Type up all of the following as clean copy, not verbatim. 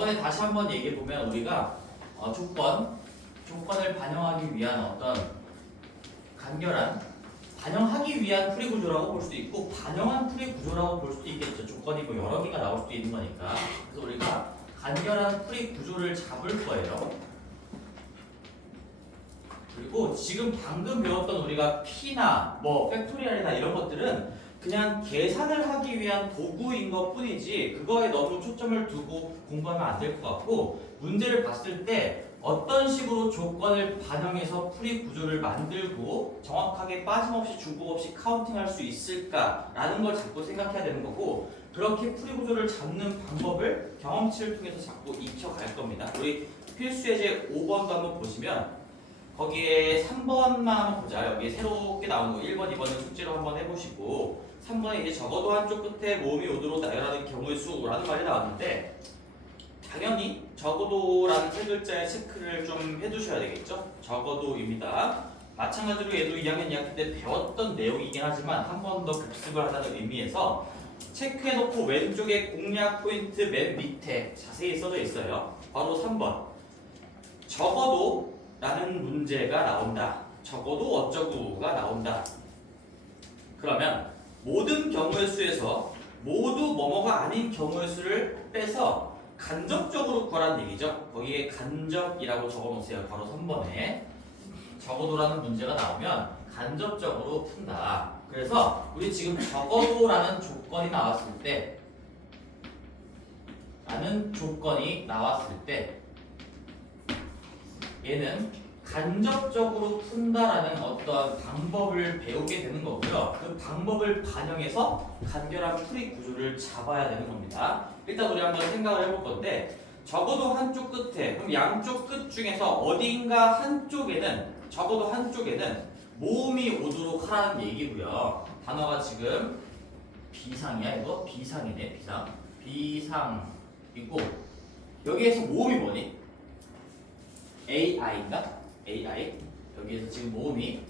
저번에 다시 한번 얘기해 보면 우리가 조건을 반영하기 위한 어떤 간결한 반영하기 위한 풀이 구조라고 볼 수도 있고 반영한 풀이 구조라고 볼 수도 있겠죠. 조건이 뭐 여러 개가 나올 수도 있는 거니까. 그래서 우리가 간결한 풀이 구조를 잡을 거예요. 그리고 지금 방금 배웠던 우리가 P나 뭐 팩토리얼이나 이런 것들은 그냥 계산을 하기 위한 도구인 것 뿐이지 그거에 너무 초점을 두고 공부하면 안 될 것 같고 문제를 봤을 때 어떤 식으로 조건을 반영해서 풀이 구조를 만들고 정확하게 빠짐없이 중복 없이 카운팅할 수 있을까라는 걸 자꾸 생각해야 되는 거고 그렇게 풀이 구조를 잡는 방법을 경험치를 통해서 자꾸 익혀갈 겁니다. 우리 필수 예제 5번도 한번 보시면 거기에 3번만 한번 보자. 여기 새롭게 나온 거 1번, 2번은 숙제로 한번 해보시고 3번에 이제 적어도 한쪽 끝에 모음이 오도록 나열하는 경우의 수라는 말이 나왔는데 당연히 적어도라는 세 글자의 체크를 좀 해두셔야 되겠죠. 적어도입니다. 마찬가지로 얘도 2학년 2학기 때 배웠던 내용이긴 하지만 한 번 더 복습을 하자는 의미에서 체크해놓고 왼쪽에 공략 포인트 맨 밑에 자세히 써져 있어요. 바로 3번 적어도 라는 문제가 나온다. 적어도 어쩌구가 나온다. 그러면 모든 경우의 수에서 모두 뭐뭐가 아닌 경우의 수를 빼서 간접적으로 구하라는 얘기죠. 거기에 간접이라고 적어놓으세요. 바로 3번에 적어도라는 문제가 나오면 간접적으로 푼다. 그래서 우리 지금 적어도라는 조건이 나왔을 때 얘는 간접적으로 푼다라는 어떤 방법을 배우게 되는 거고요. 그 방법을 반영해서 간결한 풀이 구조를 잡아야 되는 겁니다. 일단 우리 한번 생각을 해볼 건데 적어도 한쪽 끝에 그럼 양쪽 끝 중에서 어딘가 적어도 한쪽에는 모음이 오도록 하라는 얘기고요. 단어가 지금 비상이야. 이거 비상이네. 비상이고 여기에서 모음이 뭐니? AI인가? AI 여기에서 지금 모음이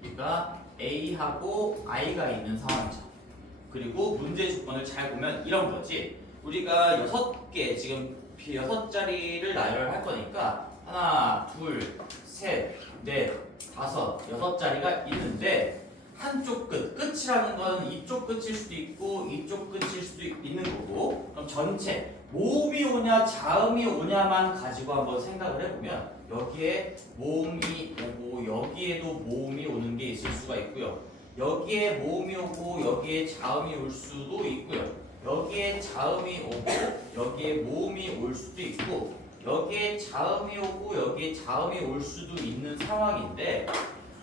그러니까 A하고 I가 있는 상황이죠. 그리고 문제 조건을 잘 보면 이런 거지. 우리가 6개 지금 6자리를 나열할 거니까 하나, 둘, 셋, 넷, 다섯, 6자리가 있는데 한쪽 끝이라는 건 이쪽 끝일 수도 있고 이쪽 끝일 수도 있는 거고 그럼 전체 모음이 오냐 자음이 오냐만 가지고 한번 생각을 해보면 여기에 모음이 오고 여기에도 모음이 오는 게 있을 수가 있고요. 여기에 모음이 오고 여기에 자음이 올 수도 있고요. 여기에 자음이 오고 여기에 모음이 올 수도 있고 여기에 자음이 오고 여기에 자음이 올 수도 있는 상황인데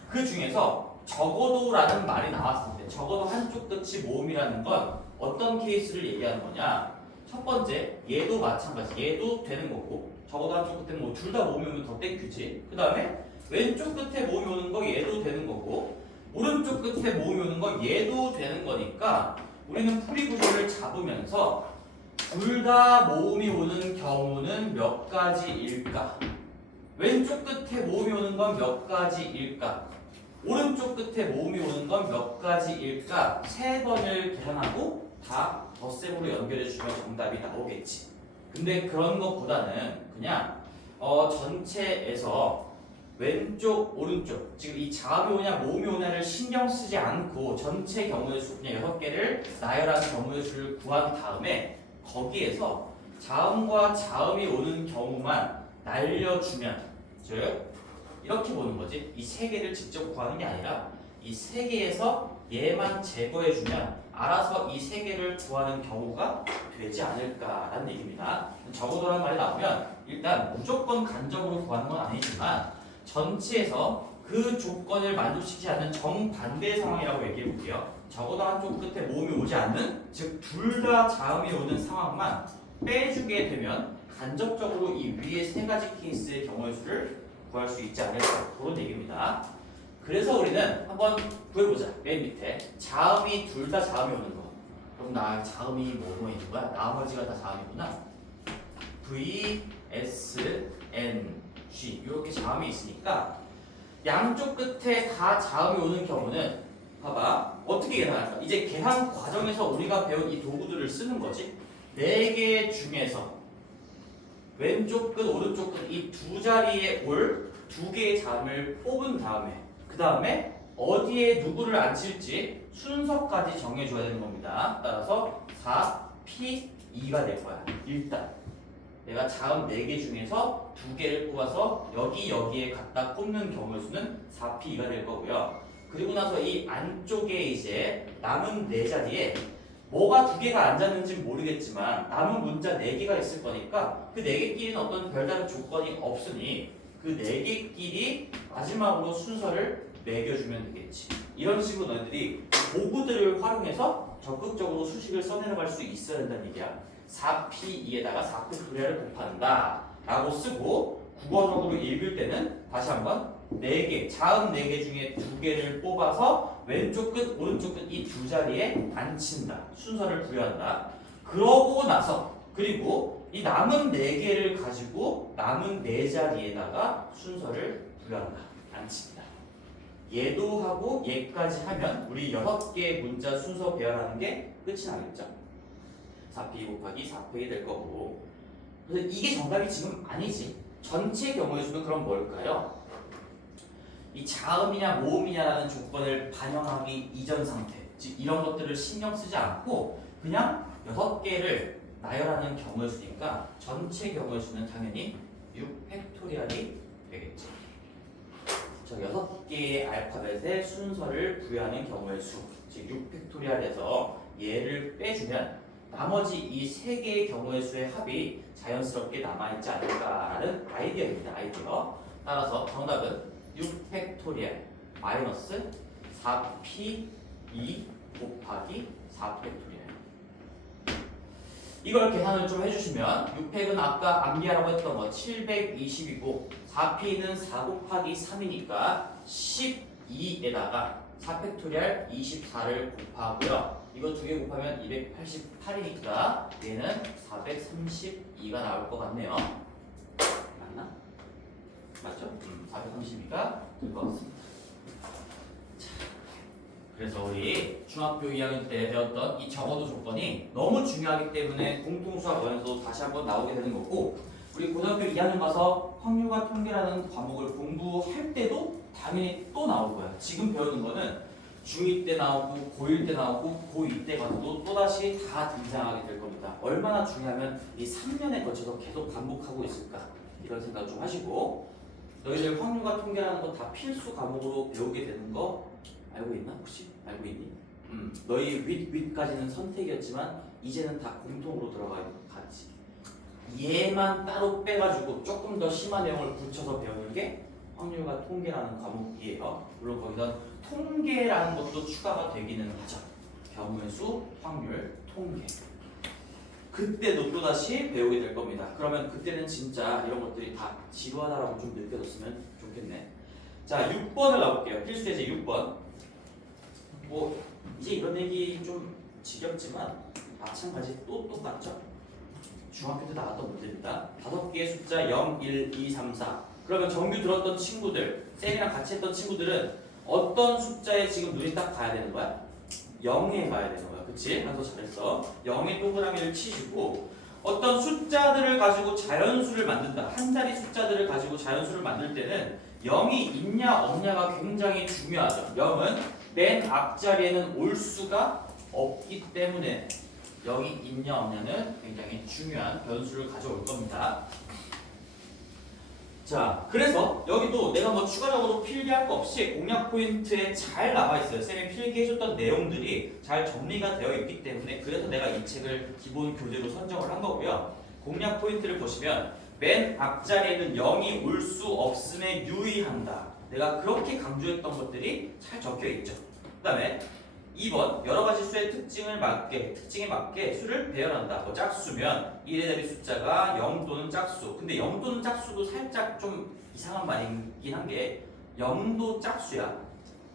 그 중에서 적어도라는 말이 나왔을 때 적어도 한쪽 끝이 모음이라는 건 어떤 케이스를 얘기하는 거냐. 첫 번째 얘도 마찬가지 얘도 되는 거고 적어도 한쪽 끝에 뭐 둘 다 모음이 오면 더 땡큐지. 그 다음에 왼쪽 끝에 모음이 오는 거 얘도 되는 거고 오른쪽 끝에 모음이 오는 거 얘도 되는 거니까 우리는 풀이 구조를 잡으면서 둘 다 모음이 오는 경우는 몇 가지일까? 왼쪽 끝에 모음이 오는 건 몇 가지일까? 오른쪽 끝에 모음이 오는 건 몇 가지일까? 3번을 계산하고 다 덧셈으로 연결해주면 정답이 나오겠지. 근데 그런 것보다는 그냥 전체에서 왼쪽, 오른쪽 지금 이 자음이 오냐 모음이 오냐를 신경 쓰지 않고 전체 경우의 수 그냥 6개를 나열하는 경우의 수를 구한 다음에 거기에서 자음과 자음이 오는 경우만 날려주면 즉 이렇게 보는 거지. 이 3개를 직접 구하는 게 아니라 이 3개에서 얘만 제거해주면 알아서 이 3개를 구하는 경우가 되지 않을까라는 얘기입니다. 적어도라는 말이 나오면 일단 무조건 간접으로 구하는 건 아니지만 전체에서 그 조건을 만족시키지 않는 정반대 상황이라고 얘기해 볼게요. 적어도 한쪽 끝에 모음이 오지 않는 즉 둘 다 자음이 오는 상황만 빼주게 되면 간접적으로 이 위에 3가지 케이스의 경우의 수를 구할 수 있지 않을까 그런 얘기입니다. 그래서 우리는 한번 구해보자. 맨 밑에 자음이 둘 다 자음이 오는 거. 그럼 나 자음이 뭐뭐 있는 거야? 나머지가 다 자음이구나. V, S, N, G 이렇게 자음이 있으니까 양쪽 끝에 다 자음이 오는 경우는 봐봐 어떻게 계산할까? 이제 계산 과정에서 우리가 배운 이 도구들을 쓰는 거지. 4개 중에서 왼쪽 끝, 오른쪽 끝 이 두 자리에 올 2개의 자음을 뽑은 다음에 그 다음에 어디에 누구를 앉힐지 순서까지 정해줘야 되는 겁니다. 따라서 4P2가 될 거야. 일단 내가 자음 4개 중에서 2개를 뽑아서 여기에 갖다 꼽는 경우의 수는 4P2가 될 거고요. 그리고 나서 이 안쪽에 이제 남은 4자리에 뭐가 2개가 앉았는지 모르겠지만 남은 문자 4개가 있을 거니까 그 4개끼리는 어떤 별다른 조건이 없으니 그 4개끼리 마지막으로 순서를 매겨주면 되겠지. 이런 식으로 너희들이 도구들을 활용해서 적극적으로 수식을 써내려갈 수 있어야 된다는 얘기야. 4P2에다가 4팩토리얼을 곱한다 라고 쓰고 국어적으로 읽을 때는 다시 한번 4개, 자음 4개 중에 2개를 뽑아서 왼쪽 끝, 오른쪽 끝 이 두 자리에 앉힌다. 순서를 부여한다. 그러고 나서 그리고 이 남은 4개를 가지고 남은 4자리에다가 순서를 부여한다. 앉힌다. 얘도 하고 얘까지 하면 우리 6개의 문자 순서 배열하는 게 끝이 나겠죠. 4P 곱하기 4팩이 될 거고. 그래서 이게 정답이 지금 아니지. 전체 경우의 수는 그럼 뭘까요? 이 자음이냐 모음이냐라는 조건을 반영하기 이전 상태, 즉 이런 것들을 신경 쓰지 않고 그냥 6개를 나열하는 경우의 수니까 전체 경우의 수는 당연히 6팩토리얼이 되겠죠. 저 6개의 알파벳의 순서를 부여하는 경우의 수, 즉 6팩토리얼에서 얘를 빼주면 나머지 이 3개의 경우의 수의 합이 자연스럽게 남아있지 않을까라는 아이디어입니다. 아이디어. 따라서 정답은 6팩토리얼 마이너스 4P2 곱하기 4팩토리얼. 이걸 계산을 좀 해주시면 6팩은 아까 암기하라고 했던 거 720이고 4P는 4 곱하기 3이니까 12에다가 4팩토리얼 24를 곱하고요. 이거 2개 곱하면 288이니까 얘는 432가 나올 것 같네요. 맞나? 맞죠? 432가 될 것 같습니다. 자, 그래서 우리 중학교 2학년 때 배웠던 이 적어도 조건이 너무 중요하기 때문에 공통수학 원에서도 다시 한번 나오게 되는 거고, 우리 고등학교 2학년 가서 확률과 통계라는 과목을 공부할 때도 당연히 또 나올 거야. 지금 배우는 거는 중2 때 나오고 고1 때 나오고 고2 때 가서도 또다시 다 등장하게 될 겁니다. 얼마나 중요하면 이 3년에 걸쳐서 계속 반복하고 있을까, 이런 생각 좀 하시고, 너희들 확률과 통계라는 거 다 필수 과목으로 배우게 되는 거 알고 있나? 혹시 알고 있니? 너희 윗까지는 선택이었지만 이제는 다 공통으로 들어가지. 얘만 따로 빼가지고 조금 더 심한 내용을 붙여서 배우는 게 확률과 통계라는 과목이에요. 물론 거기서 통계라는 것도 추가가 되기는 하죠. 경우의 수, 확률, 통계. 그때도 또다시 배우게 될 겁니다. 그러면 그때는 진짜 이런 것들이 다 지루하다라고 좀 느껴졌으면 좋겠네. 자, 6번을 나올게요. 필수 예제 6번. 뭐 이제 이런 얘기 좀 지겹지만 마찬가지 또 똑같죠. 중학교 때 나왔던 문제입니다. 5개의 숫자 0, 1, 2, 3, 4. 그러면 정규 들었던 친구들, 쌤이랑 같이 했던 친구들은 어떤 숫자에 지금 눈이 딱 가야 되는 거야? 0에 가야 되는 거야. 그치? 한서 잘했어. 0의 동그라미를 치시고 어떤 숫자들을 가지고 자연수를 만든다. 한 자리 숫자들을 가지고 자연수를 만들 때는 0이 있냐 없냐가 굉장히 중요하죠. 0은 맨 앞자리에는 올 수가 없기 때문에 0이 있냐 없냐는 굉장히 중요한 변수를 가져올 겁니다. 자, 그래서 여기도 내가 뭐 추가적으로 필기할 거 없이 공략 포인트에 잘 나와 있어요. 쌤이 필기해줬던 내용들이 잘 정리가 되어 있기 때문에 그래서 내가 이 책을 기본 교재로 선정을 한 거고요. 공략 포인트를 보시면 맨 앞자리에는 0이 올 수 없음에 유의한다. 내가 그렇게 강조했던 것들이 잘 적혀 있죠. 그 다음에 2번, 여러 가지 수의 특징에 맞게 수를 배열한다. 뭐 짝수면 1의 대비 숫자가 0 또는 짝수. 근데 0 또는 짝수도 살짝 좀 이상한 말이긴 한 게 0도 짝수야.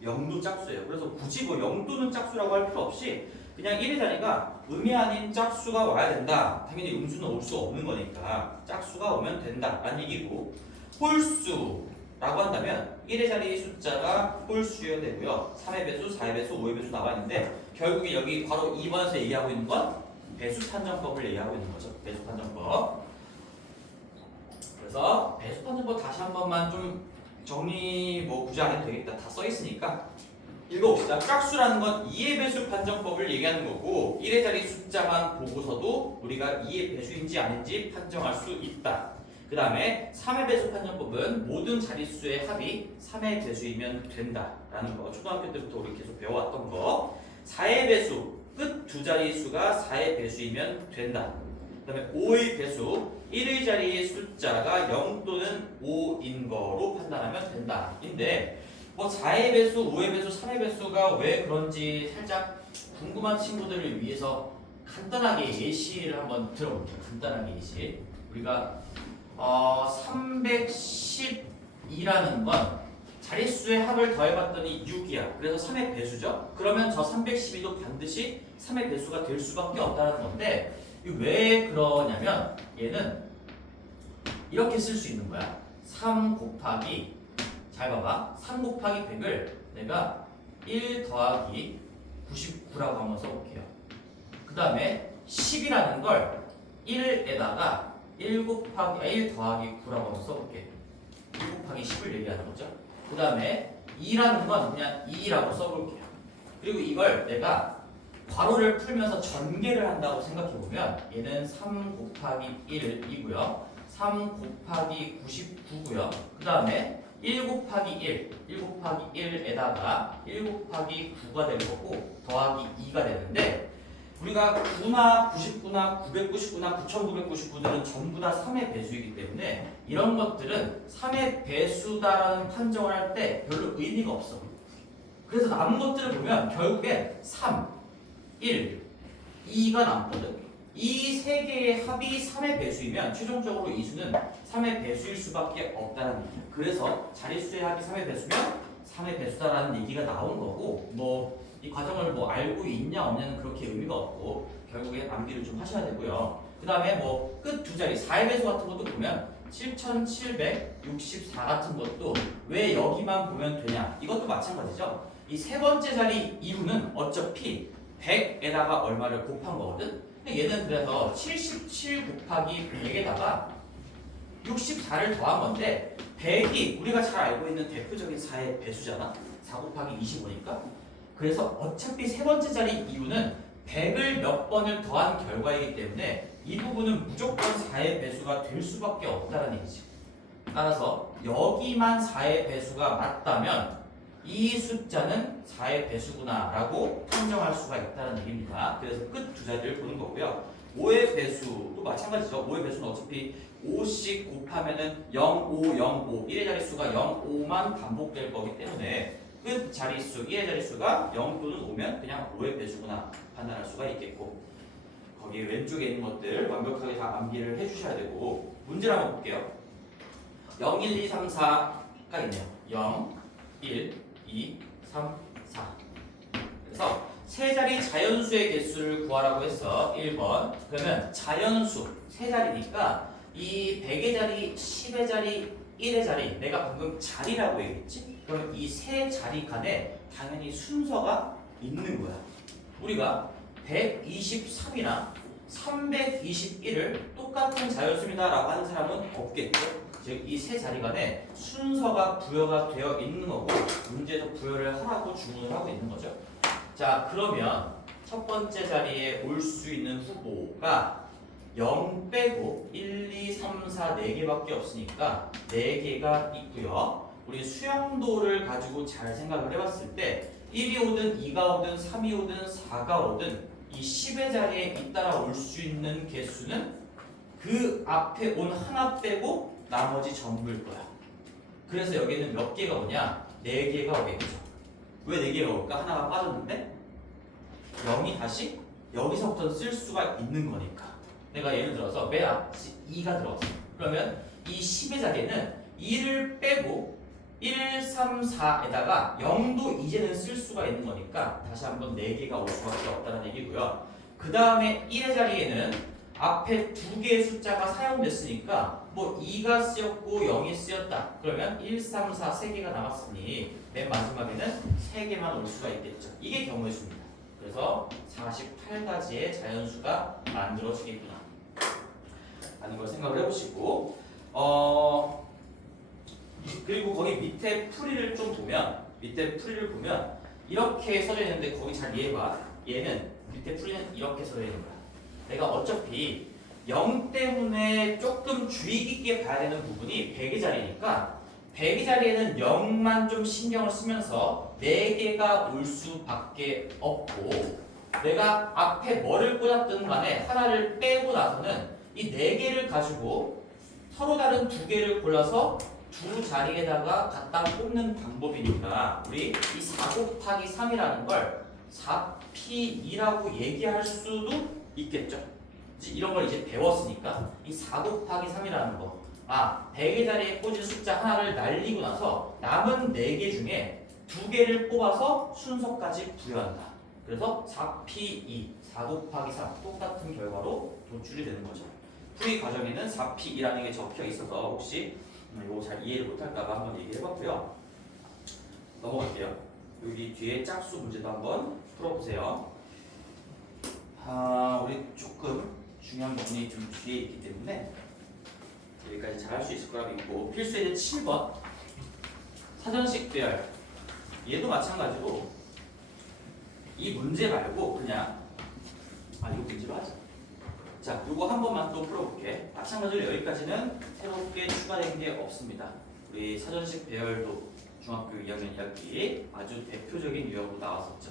0도 짝수예요. 그래서 굳이 뭐 0 또는 짝수라고 할 필요 없이 그냥 1의 자리가 음이 아닌 짝수가 와야 된다. 당연히 음수는 올 수 없는 거니까 짝수가 오면 된다 라는 얘기고, 홀수 라고 한다면 1의 자리 숫자가 홀수여야 되고요. 3의 배수, 4의 배수, 5의 배수 나와 있는데 결국에 여기 바로 2번에서 얘기하고 있는 건 배수 판정법을 얘기하고 있는 거죠. 배수 판정법. 그래서 배수 판정법 다시 한 번만 좀 정리 뭐 굳이 안 해도 되겠다. 다 써 있으니까 읽어봅시다. 짝수라는 건 2의 배수 판정법을 얘기하는 거고 1의 자리 숫자만 보고서도 우리가 2의 배수인지 아닌지 판정할 수 있다. 그 다음에 3의 배수 판정법은 모든 자릿수의 합이 3의 배수이면 된다라는 거. 초등학교 때부터 우리 계속 배워왔던 거. 4의 배수, 끝 두 자릿수가 4의 배수이면 된다. 그 다음에 5의 배수, 1의 자리의 숫자가 0 또는 5인 거로 판단하면 된다. 인데 뭐 4의 배수, 5의 배수, 3의 배수가 왜 그런지 살짝 궁금한 친구들을 위해서 간단하게 예시를 한번 들어볼게요. 간단하게 예시. 우리가 312라는 건 자릿수의 합을 더해봤더니 6이야. 그래서 3의 배수죠. 그러면 저 312도 반드시 3의 배수가 될 수밖에 없다는 건데 왜 그러냐면 얘는 이렇게 쓸 수 있는 거야. 3 곱하기 잘 봐봐. 3 곱하기 100을 내가 1 더하기 99라고 한번 써볼게요. 그 다음에 10이라는 걸 1에다가 1 더하기 9라고 한번 써볼게. 1 곱하기 10을 얘기하는 거죠. 그 다음에 2라는 건 그냥 2라고 써볼게요. 그리고 이걸 내가 괄호를 풀면서 전개를 한다고 생각해보면 얘는 3 곱하기 1이고요. 3 곱하기 99고요. 그 다음에 1 곱하기 1 곱하기 1에다가 1 곱하기 9가 될 거고 더하기 2가 되는데 우리가 9나 99나 999나 9999들은 전부 다 3의 배수이기 때문에 이런 것들은 3의 배수다라는 판정을 할 때 별로 의미가 없어. 그래서 남은 것들을 보면 결국엔 3, 1, 2가 남거든. 이 세 개의 합이 3의 배수이면 최종적으로 이 수는 3의 배수일 수밖에 없다는 얘기야. 그래서 자릿수의 합이 3의 배수면 3의 배수다라는 얘기가 나온 거고 뭐 이 과정을 뭐 알고 있냐 없냐는 그렇게 의미가 없고 결국에 암기를 좀 하셔야 되고요. 그 다음에 뭐 끝 두 자리 4의 배수 같은 것도 보면 7764 같은 것도 왜 여기만 보면 되냐 이것도 마찬가지죠. 이 세 번째 자리 이유는 어차피 100에다가 얼마를 곱한 거거든. 근데 얘는 그래서 77 곱하기 100에다가 64를 더한 건데 100이 우리가 잘 알고 있는 대표적인 4의 배수잖아. 4 곱하기 25니까. 그래서 어차피 세 번째 자리 이유는 100을 몇 번을 더한 결과이기 때문에 이 부분은 무조건 4의 배수가 될 수밖에 없다는 얘기지. 따라서 여기만 4의 배수가 맞다면 이 숫자는 4의 배수구나 라고 판정할 수가 있다는 얘기입니다. 그래서 끝 두 자리를 보는 거고요. 5의 배수도 마찬가지죠. 5의 배수는 어차피 5씩 곱하면은 0, 5, 0, 5 1의 자릿수가 0, 5만 반복될 거기 때문에 끝 자릿수 1의 자릿수가 0 또는 5면 그냥 5의 배수구나 판단할 수가 있겠고 거기 왼쪽에 있는 것들 완벽하게 다 암기를 해주셔야 되고 문제를 한번 볼게요. 0, 1, 2, 3, 4가 있네요. 0, 1, 2, 3, 4 그래서 세 자리 자연수의 개수를 구하라고 했어. 1번. 그러면 자연수 세 자리니까 이 100의 자리, 10의 자리, 1의 자리 내가 방금 자리라고 얘기했지? 그럼 이 세 자리 간에 당연히 순서가 있는 거야. 우리가 123이나 321을 똑같은 자연수입니다 라고 하는 사람은 없겠죠. 즉 이 세 자리 간에 순서가 부여가 되어 있는 거고 문제에서 부여를 하라고 주문을 하고 있는 거죠. 자 그러면 첫 번째 자리에 올 수 있는 후보가 0 빼고 1, 2, 3, 4, 4개밖에 없으니까 4개가 있고요. 우리 수영도를 가지고 잘 생각을 해봤을 때 1이 오든 2가 오든 3이 오든 4가 오든 이 10의 자리에 잇따라 올 수 있는 개수는 그 앞에 온 하나 빼고 나머지 전부일 거야. 그래서 여기는 몇 개가 오냐? 4개가 오겠죠. 왜 4개가 올까? 하나가 빠졌는데 0이 다시 여기서부터 쓸 수가 있는 거니까. 내가 예를 들어서 맨 앞 2가 들어왔어. 그러면 이 10의 자리에는 2를 빼고 1, 3, 4에다가 0도 이제는 쓸 수가 있는 거니까 다시 한번 4개가 올 수밖에 없다는 얘기고요. 그 다음에 1의 자리에는 앞에 2개의 숫자가 사용됐으니까 뭐 2가 쓰였고 0이 쓰였다. 그러면 1, 3, 4, 3개가 남았으니 맨 마지막에는 3개만 올 수가 있겠죠. 이게 경우의 수입니다. 그래서 48가지의 자연수가 만들어지겠구나 라는 걸 생각을 해보시고 그리고 거기 밑에 풀이를 좀 보면 이렇게 써져 있는데 거기 잘 이해해봐. 얘는 밑에 풀이는 이렇게 써져 있는 거야. 내가 어차피 0 때문에 조금 주의 깊게 봐야 되는 부분이 100의 자리니까 100의 자리에는 0만 좀 신경을 쓰면서 4개가 올 수밖에 없고 내가 앞에 뭐를 꽂았든 간에 하나를 빼고 나서는 이 4개를 가지고 서로 다른 2개를 골라서 두 자리에다가 갖다 꽂는 방법이니까 우리 이 4 곱하기 3이라는 걸 4p2라고 얘기할 수도 있겠죠. 이런 걸 이제 배웠으니까 이 4 곱하기 3이라는 거 100의 자리에 꽂은 숫자 하나를 날리고 나서 남은 4개 중에 2개를 뽑아서 순서까지 부여한다. 그래서 4p2, 4 곱하기 3 똑같은 결과로 도출이 되는 거죠. 풀이 과정에는 4p2라는 게 적혀 있어서 혹시 이거 잘 이해를 못할까봐 한번 얘기를 해봤고요. 넘어갈게요. 여기 뒤에 짝수 문제도 한번 풀어보세요. 우리 조금 중요한 부분이 좀 뒤에 있기 때문에 여기까지 잘 할 수 있을 거라 믿고 필수에는 7번 사전식 배열 얘도 마찬가지로 이 문제 말고 그냥 이거 문제로 하자. 자, 요거 한 번만 또 풀어볼게. 마찬가지로 여기까지는 새롭게 추가된 게 없습니다. 우리 사전식 배열도 중학교 2학년 1학기 아주 대표적인 유형으로 나왔었죠.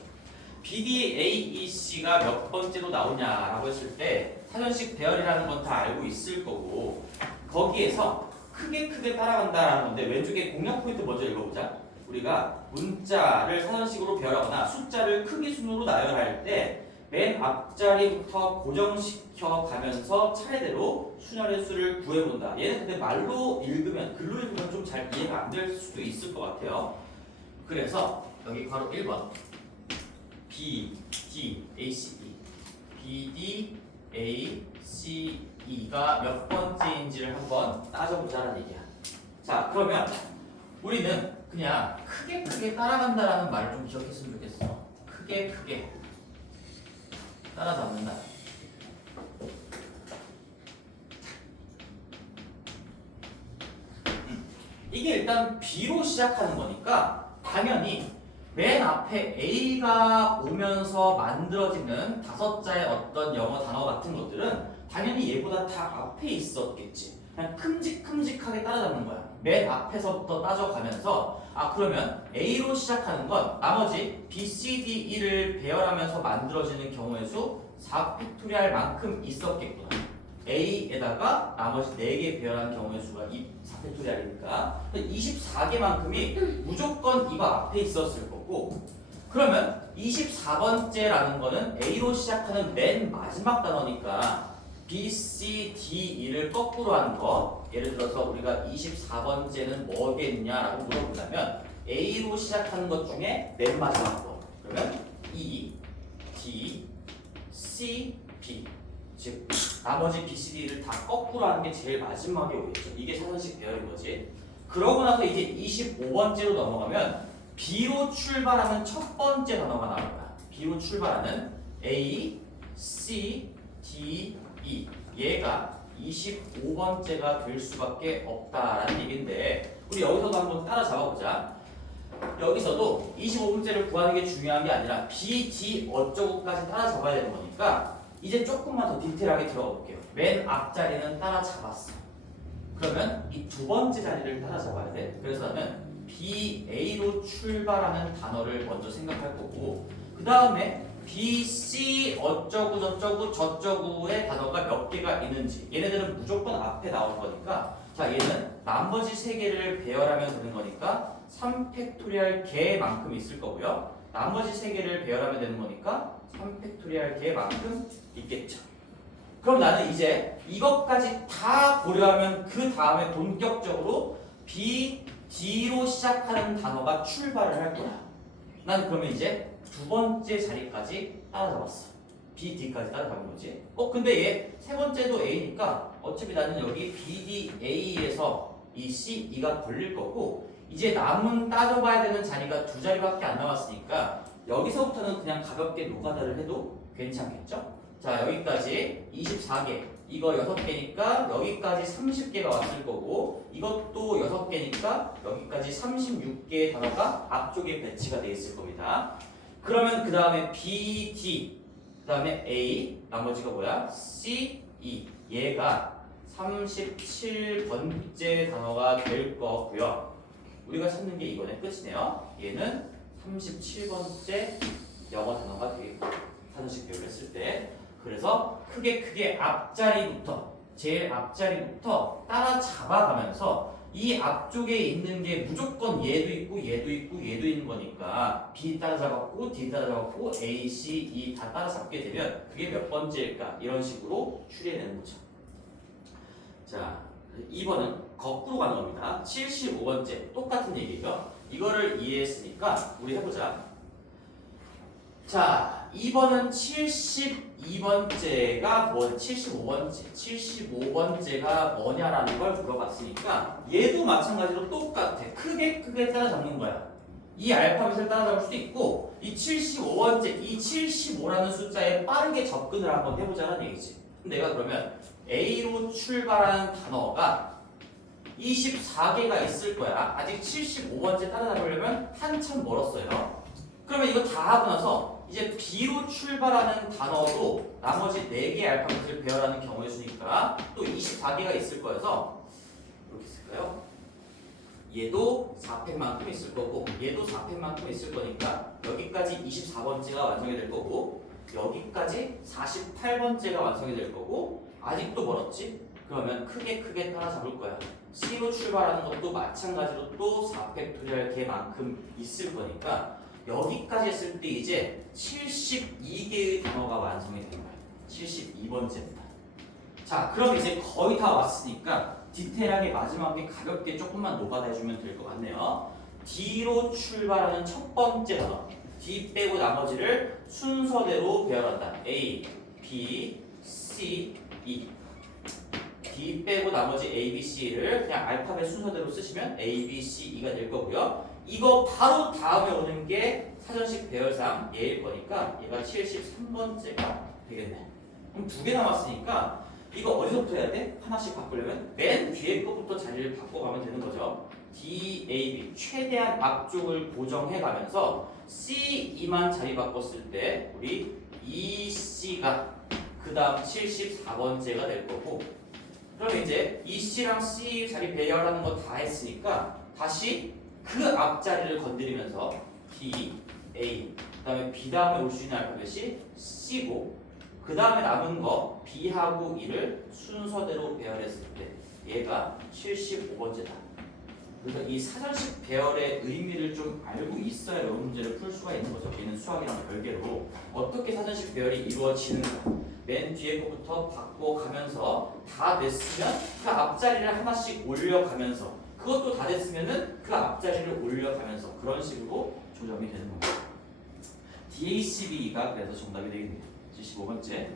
BDAEC가 몇 번째로 나오냐라고 했을 때 사전식 배열이라는 건 다 알고 있을 거고 거기에서 크게 따라간다라는 건데 왼쪽에 공략 포인트 먼저 읽어보자. 우리가 문자를 사전식으로 배열하거나 숫자를 크기 순으로 나열할 때 맨 앞자리부터 고정시켜 가면서 차례대로 순열의 수를 구해본다. 얘는 근데 말로 읽으면 글로 읽으면 좀 잘 이해가 안 될 수도 있을 것 같아요. 그래서 여기 바로 1번 B, D, A, C, E B, D, A, C, E가 몇 번째인지를 한번 따져보자는 얘기야. 자, 그러면 우리는 그냥 크게 따라간다라는 말을 좀 기억했으면 좋겠어. 크게 따라잡는다. 이게 일단 B로 시작하는 거니까 당연히 맨 앞에 A가 오면서 만들어지는 5자의 어떤 영어 단어 같은 것들은 당연히 얘보다 다 앞에 있었겠지. 그냥 큼직큼직하게 따라잡는 거야. 맨 앞에서부터 따져가면서 그러면 A로 시작하는 건 나머지 B, C, D, E를 배열하면서 만들어지는 경우의 수 4팩토리알만큼 있었겠구나. A에다가 나머지 4개 배열한 경우의 수가 4팩토리알이니까 24개만큼이 무조건 이거 앞에 있었을 거고 그러면 24번째라는 거는 A로 시작하는 맨 마지막 단어니까 B, C, D, E를 거꾸로 한 거 예를 들어서 우리가 24번째는 뭐겠냐라고 물어본다면 A로 시작하는 것 중에 맨 마지막 거 그러면 E, D, C, B 즉 나머지 B, C, D를 다 거꾸로 하는 게 제일 마지막에 오겠죠. 이게 사전식 배열인 거지. 그러고 나서 이제 25번째로 넘어가면 B로 출발하는 첫 번째 단어가 나올 거야. B로 출발하는 A, C, D, E 얘가 25번째가 될 수밖에 없다라는 얘기인데 우리 여기서도 한번 따라잡아보자. 여기서도 25번째를 구하는 게 중요한 게 아니라 B, D 어쩌고까지 따라잡아야 되는 거니까 이제 조금만 더 디테일하게 들어가 볼게요. 맨 앞자리는 따라잡았어. 그러면 이 두 번째 자리를 따라잡아야 돼. 그래서 나는 B, A로 출발하는 단어를 먼저 생각할 거고 그 다음에 B, C 어쩌고 저쩌고의 단어가 몇 개가 있는지 얘네들은 무조건 앞에 나오는 거니까 자 얘는 나머지 3개를 배열하면 되는 거니까 3팩토리알 개만큼 있을 거고요. 나머지 3개를 배열하면 되는 거니까 3팩토리알 개만큼 있겠죠. 그럼 나는 이제 이것까지 다 고려하면 그 다음에 본격적으로 B, D로 시작하는 단어가 출발을 할 거야. 난 그러면 이제 두 번째 자리까지 따라잡았어. B, D까지 따라잡은 거지. 근데 얘 세 번째도 A니까 어차피 나는 여기 B, D, A에서 이 C, E가 걸릴 거고 이제 남은 따져봐야 되는 자리가 2자리밖에 안 남았으니까 여기서부터는 그냥 가볍게 노가다를 해도 괜찮겠죠? 자, 여기까지 24개. 이거 6개니까 여기까지 30개가 왔을 거고 이것도 6개니까 여기까지 36개의 단어가 앞쪽에 배치가 돼 있을 겁니다. 그러면 그 다음에 B, D, 그 다음에 A, 나머지가 뭐야? C, E. 얘가 37번째 단어가 될 거고요. 우리가 찾는 게 이거네. 끝이네요. 얘는 37번째 영어 단어가 되겠고 사전식 배열을 했을 때 그래서 크게 앞자리부터 제일 앞자리부터 따라 잡아가면서 이 앞쪽에 있는 게 무조건 얘도 있고 얘도 있고 얘도 있는 거니까 B 따라 잡았고 D 따라 잡았고 A, C, E 다 따라 잡게 되면 그게 몇 번째일까 이런 식으로 추리해내는 거죠. 자, 2번은 거꾸로 가는 겁니다. 75번째 똑같은 얘기예요. 이거를 이해했으니까 우리 해보자. 자, 2번은 72번째가 뭐 75번째가 뭐냐라는 걸 물어봤으니까 얘도 마찬가지로 똑같아. 크게 따라잡는 거야. 이 알파벳을 따라잡을 수도 있고 이 75번째, 이 75라는 숫자에 빠르게 접근을 한번 해보자는 얘기지. 내가 그러면 A로 출발하는 단어가 24개가 있을 거야. 아직 75번째 따라잡으려면 한참 멀었어요. 그러면 이거 다 하고 나서 이제 B로 출발하는 단어도 나머지 4개의 알파벳을 배열하는 경우의 수니까 또 24개가 있을 거여서 이렇게 쓸까요? 얘도 4팩만큼 있을 거고 얘도 4팩만큼 있을 거니까 여기까지 24번째가 완성이 될 거고 여기까지 48번째가 완성이 될 거고 아직도 멀었지? 그러면 크게 따라잡을 거야. C로 출발하는 것도 마찬가지로 또 4팩토리얼 개만큼 있을 거니까 여기까지 했을 때 이제 72개의 단어가 완성이 된 거야. 72번째입니다. 자, 그럼 이제 거의 다 왔으니까 디테일하게 마지막에 가볍게 조금만 노가다 해주면 될 것 같네요. D로 출발하는 첫 번째 단어. D 빼고 나머지를 순서대로 배열한다. A, B, C, E. D 빼고 나머지 A, B, C를 그냥 알파벳 순서대로 쓰시면 A, B, C, E가 될 거고요. 이거 바로 다음에 오는 게 사전식 배열상 얘일 거니까 얘가 73번째가 되겠네. 그럼 2개 남았으니까 이거 어디서부터 해야 돼? 하나씩 바꾸려면 맨 뒤에 것부터 자리를 바꿔가면 되는 거죠. D, A, B 최대한 앞쪽을 고정해 가면서 C, E만 자리 바꿨을 때 우리 E, C가 그 다음 74번째가 될 거고 그럼 이제 E, C랑 C 자리 배열하는 거 다 했으니까 다시 그 앞자리를 건드리면서 D, A 그 다음에 B 다음에 올 수 있는 알파벳이 C고 그 다음에 남은 거 B하고 E를 순서대로 배열했을 때 얘가 75번째다. 그래서 이 사전식 배열의 의미를 좀 알고 있어야 이런 문제를 풀 수가 있는 거죠. 얘는 수학이랑 별개로 어떻게 사전식 배열이 이루어지는가 맨 뒤에 거부터 바꿔가면서 다 됐으면 그 앞자리를 하나씩 올려가면서 그것도 다 됐으면은 그 앞자리를 올려가면서 그런 식으로 조정이 되는 겁니다. DACB가 그래서 정답이 되겠네요. 75번째.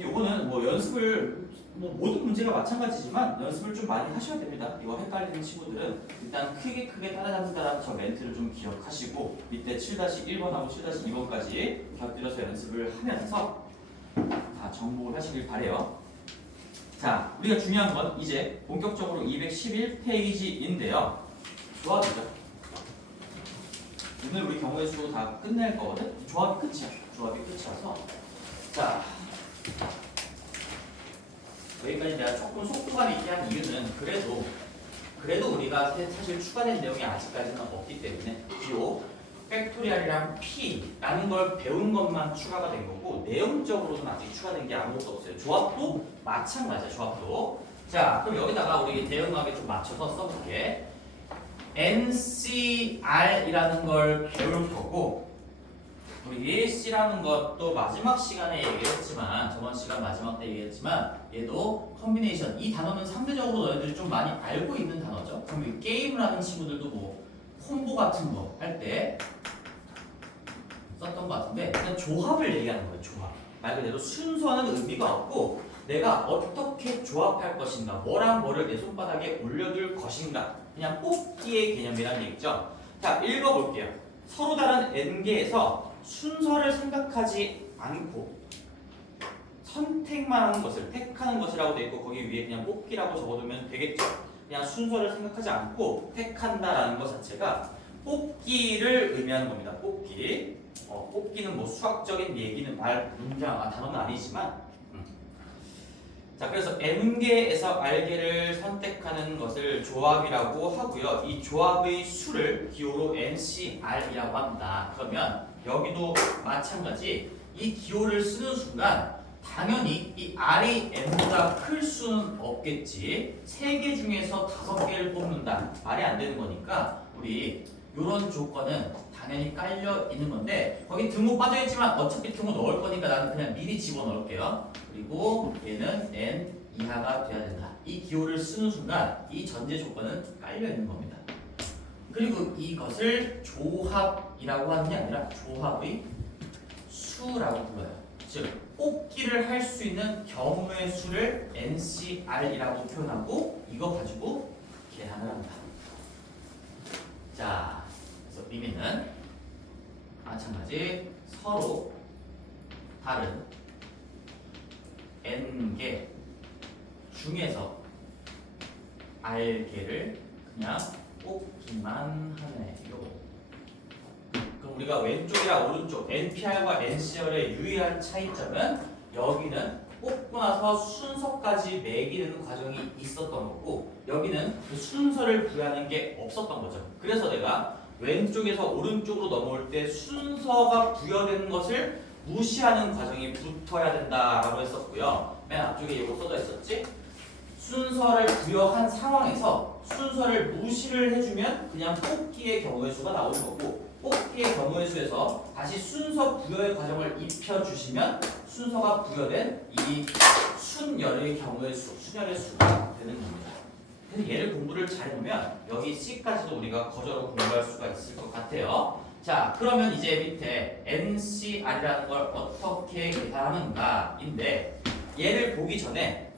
요거는 뭐 연습을 뭐 모든 문제가 마찬가지지만 연습을 좀 많이 하셔야 됩니다. 이거 헷갈리는 친구들은 일단 크게 따라잡는다라는 저 멘트를 좀 기억하시고 밑에 7-1번하고 7-2번까지 곁들여서 연습을 하면서 다 정복을 하시길 바래요. 자, 우리가 중요한 건 이제 본격적으로 211페이지인데요. 조합이죠. 오늘 우리 경우의 수 다 끝낼 거거든. 조합이 끝이야. 조합이 끝이라서 자 여기까지 내가 조금 속도감 있게 한 이유는 그래도 우리가 사실 추가된 내용이 아직까지는 없기 때문에 요 팩토리얼이랑 P라는 걸 배운 것만 추가가 된 거고 내용적으로는 아직 추가된 게 아무것도 없어요. 조합도 마찬가지야. 조합도. 자, 그럼 여기다가 우리 대응하게 좀 맞춰서 써볼게. NCR이라는 걸 배울 거고 우리 C라는 것도 마지막 시간에 얘기했지만 저번 시간 마지막 때 얘기했지만 얘도 컨비네이션 이 단어는 상대적으로 너희들이 좀 많이 알고 있는 단어죠. 그럼 이 게임을 하는 친구들도 뭐 콤보 같은 거 할 때 썼던 것 같은데 그냥 조합을 얘기하는 거예요. 조합. 말 그대로 순서는 의미가 없고 내가 어떻게 조합할 것인가 뭐랑 뭐를 내 손바닥에 올려둘 것인가 그냥 뽑기의 개념이라는 얘기죠. 자, 읽어볼게요. 서로 다른 n개에서 순서를 생각하지 않고 선택만 하는 것을 택하는 것이라고 돼 있고 거기 위에 그냥 뽑기라고 적어두면 되겠죠. 그냥 순서를 생각하지 않고 택한다라는 것 자체가 뽑기를 의미하는 겁니다. 뽑기. 뽑기는 뭐 수학적인 얘기는 문장, 단어는 아니지만 자, 그래서 n개에서 r개를 선택하는 것을 조합이라고 하고요. 이 조합의 수를 기호로 NCR이라고 합니다. 그러면 여기도 마찬가지 이 기호를 쓰는 순간 당연히 이 R이 N보다 클 수는 없겠지. 3개 중에서 5개를 뽑는다. 말이 안 되는 거니까 우리 이런 조건은 당연히 깔려 있는 건데 거기 등호 빠져있지만 어차피 등호 넣을 거니까 나는 그냥 미리 집어넣을게요. 그리고 얘는 N 이하가 돼야 된다. 이 기호를 쓰는 순간 이 전제 조건은 깔려 있는 겁니다. 그리고 이것을 조합이라고 하는 게 아니라 조합의 수라고 불러요. 즉 뽑기를 할 수 있는 경우의 수를 NCR이라고 표현하고 이거 가지고 계산을 합니다. 자, 그래서 의미는 마찬가지 서로 다른 n개 중에서 r개를 그냥 뽑기만 하네요. 그럼 우리가 왼쪽이랑 오른쪽 NPR과 NCR의 유일한 차이점은 여기는 뽑고 나서 순서까지 매기는 과정이 있었던 거고 여기는 그 순서를 부여하는 게 없었던 거죠. 그래서 내가 왼쪽에서 오른쪽으로 넘어올 때 순서가 부여되는 것을 무시하는 과정이 붙어야 된다라고 했었고요. 맨 앞쪽에 이거 써져 있었지? 순서를 부여한 상황에서 순서를 무시를 해주면 그냥 뽑기의 경우의 수가 나오는 거고 뽑기의 경우의 수에서 다시 순서 부여의 과정을 입혀주시면 순서가 부여된 이 순열의 경우의 수, 순열의 수가 되는 겁니다. 그래서 얘를 공부를 잘 해놓으면 여기 C까지도 우리가 거저로 공부할 수가 있을 것 같아요. 자, 그러면 이제 밑에 NCR이라는 걸 어떻게 계산하는가인데 얘를 보기 전에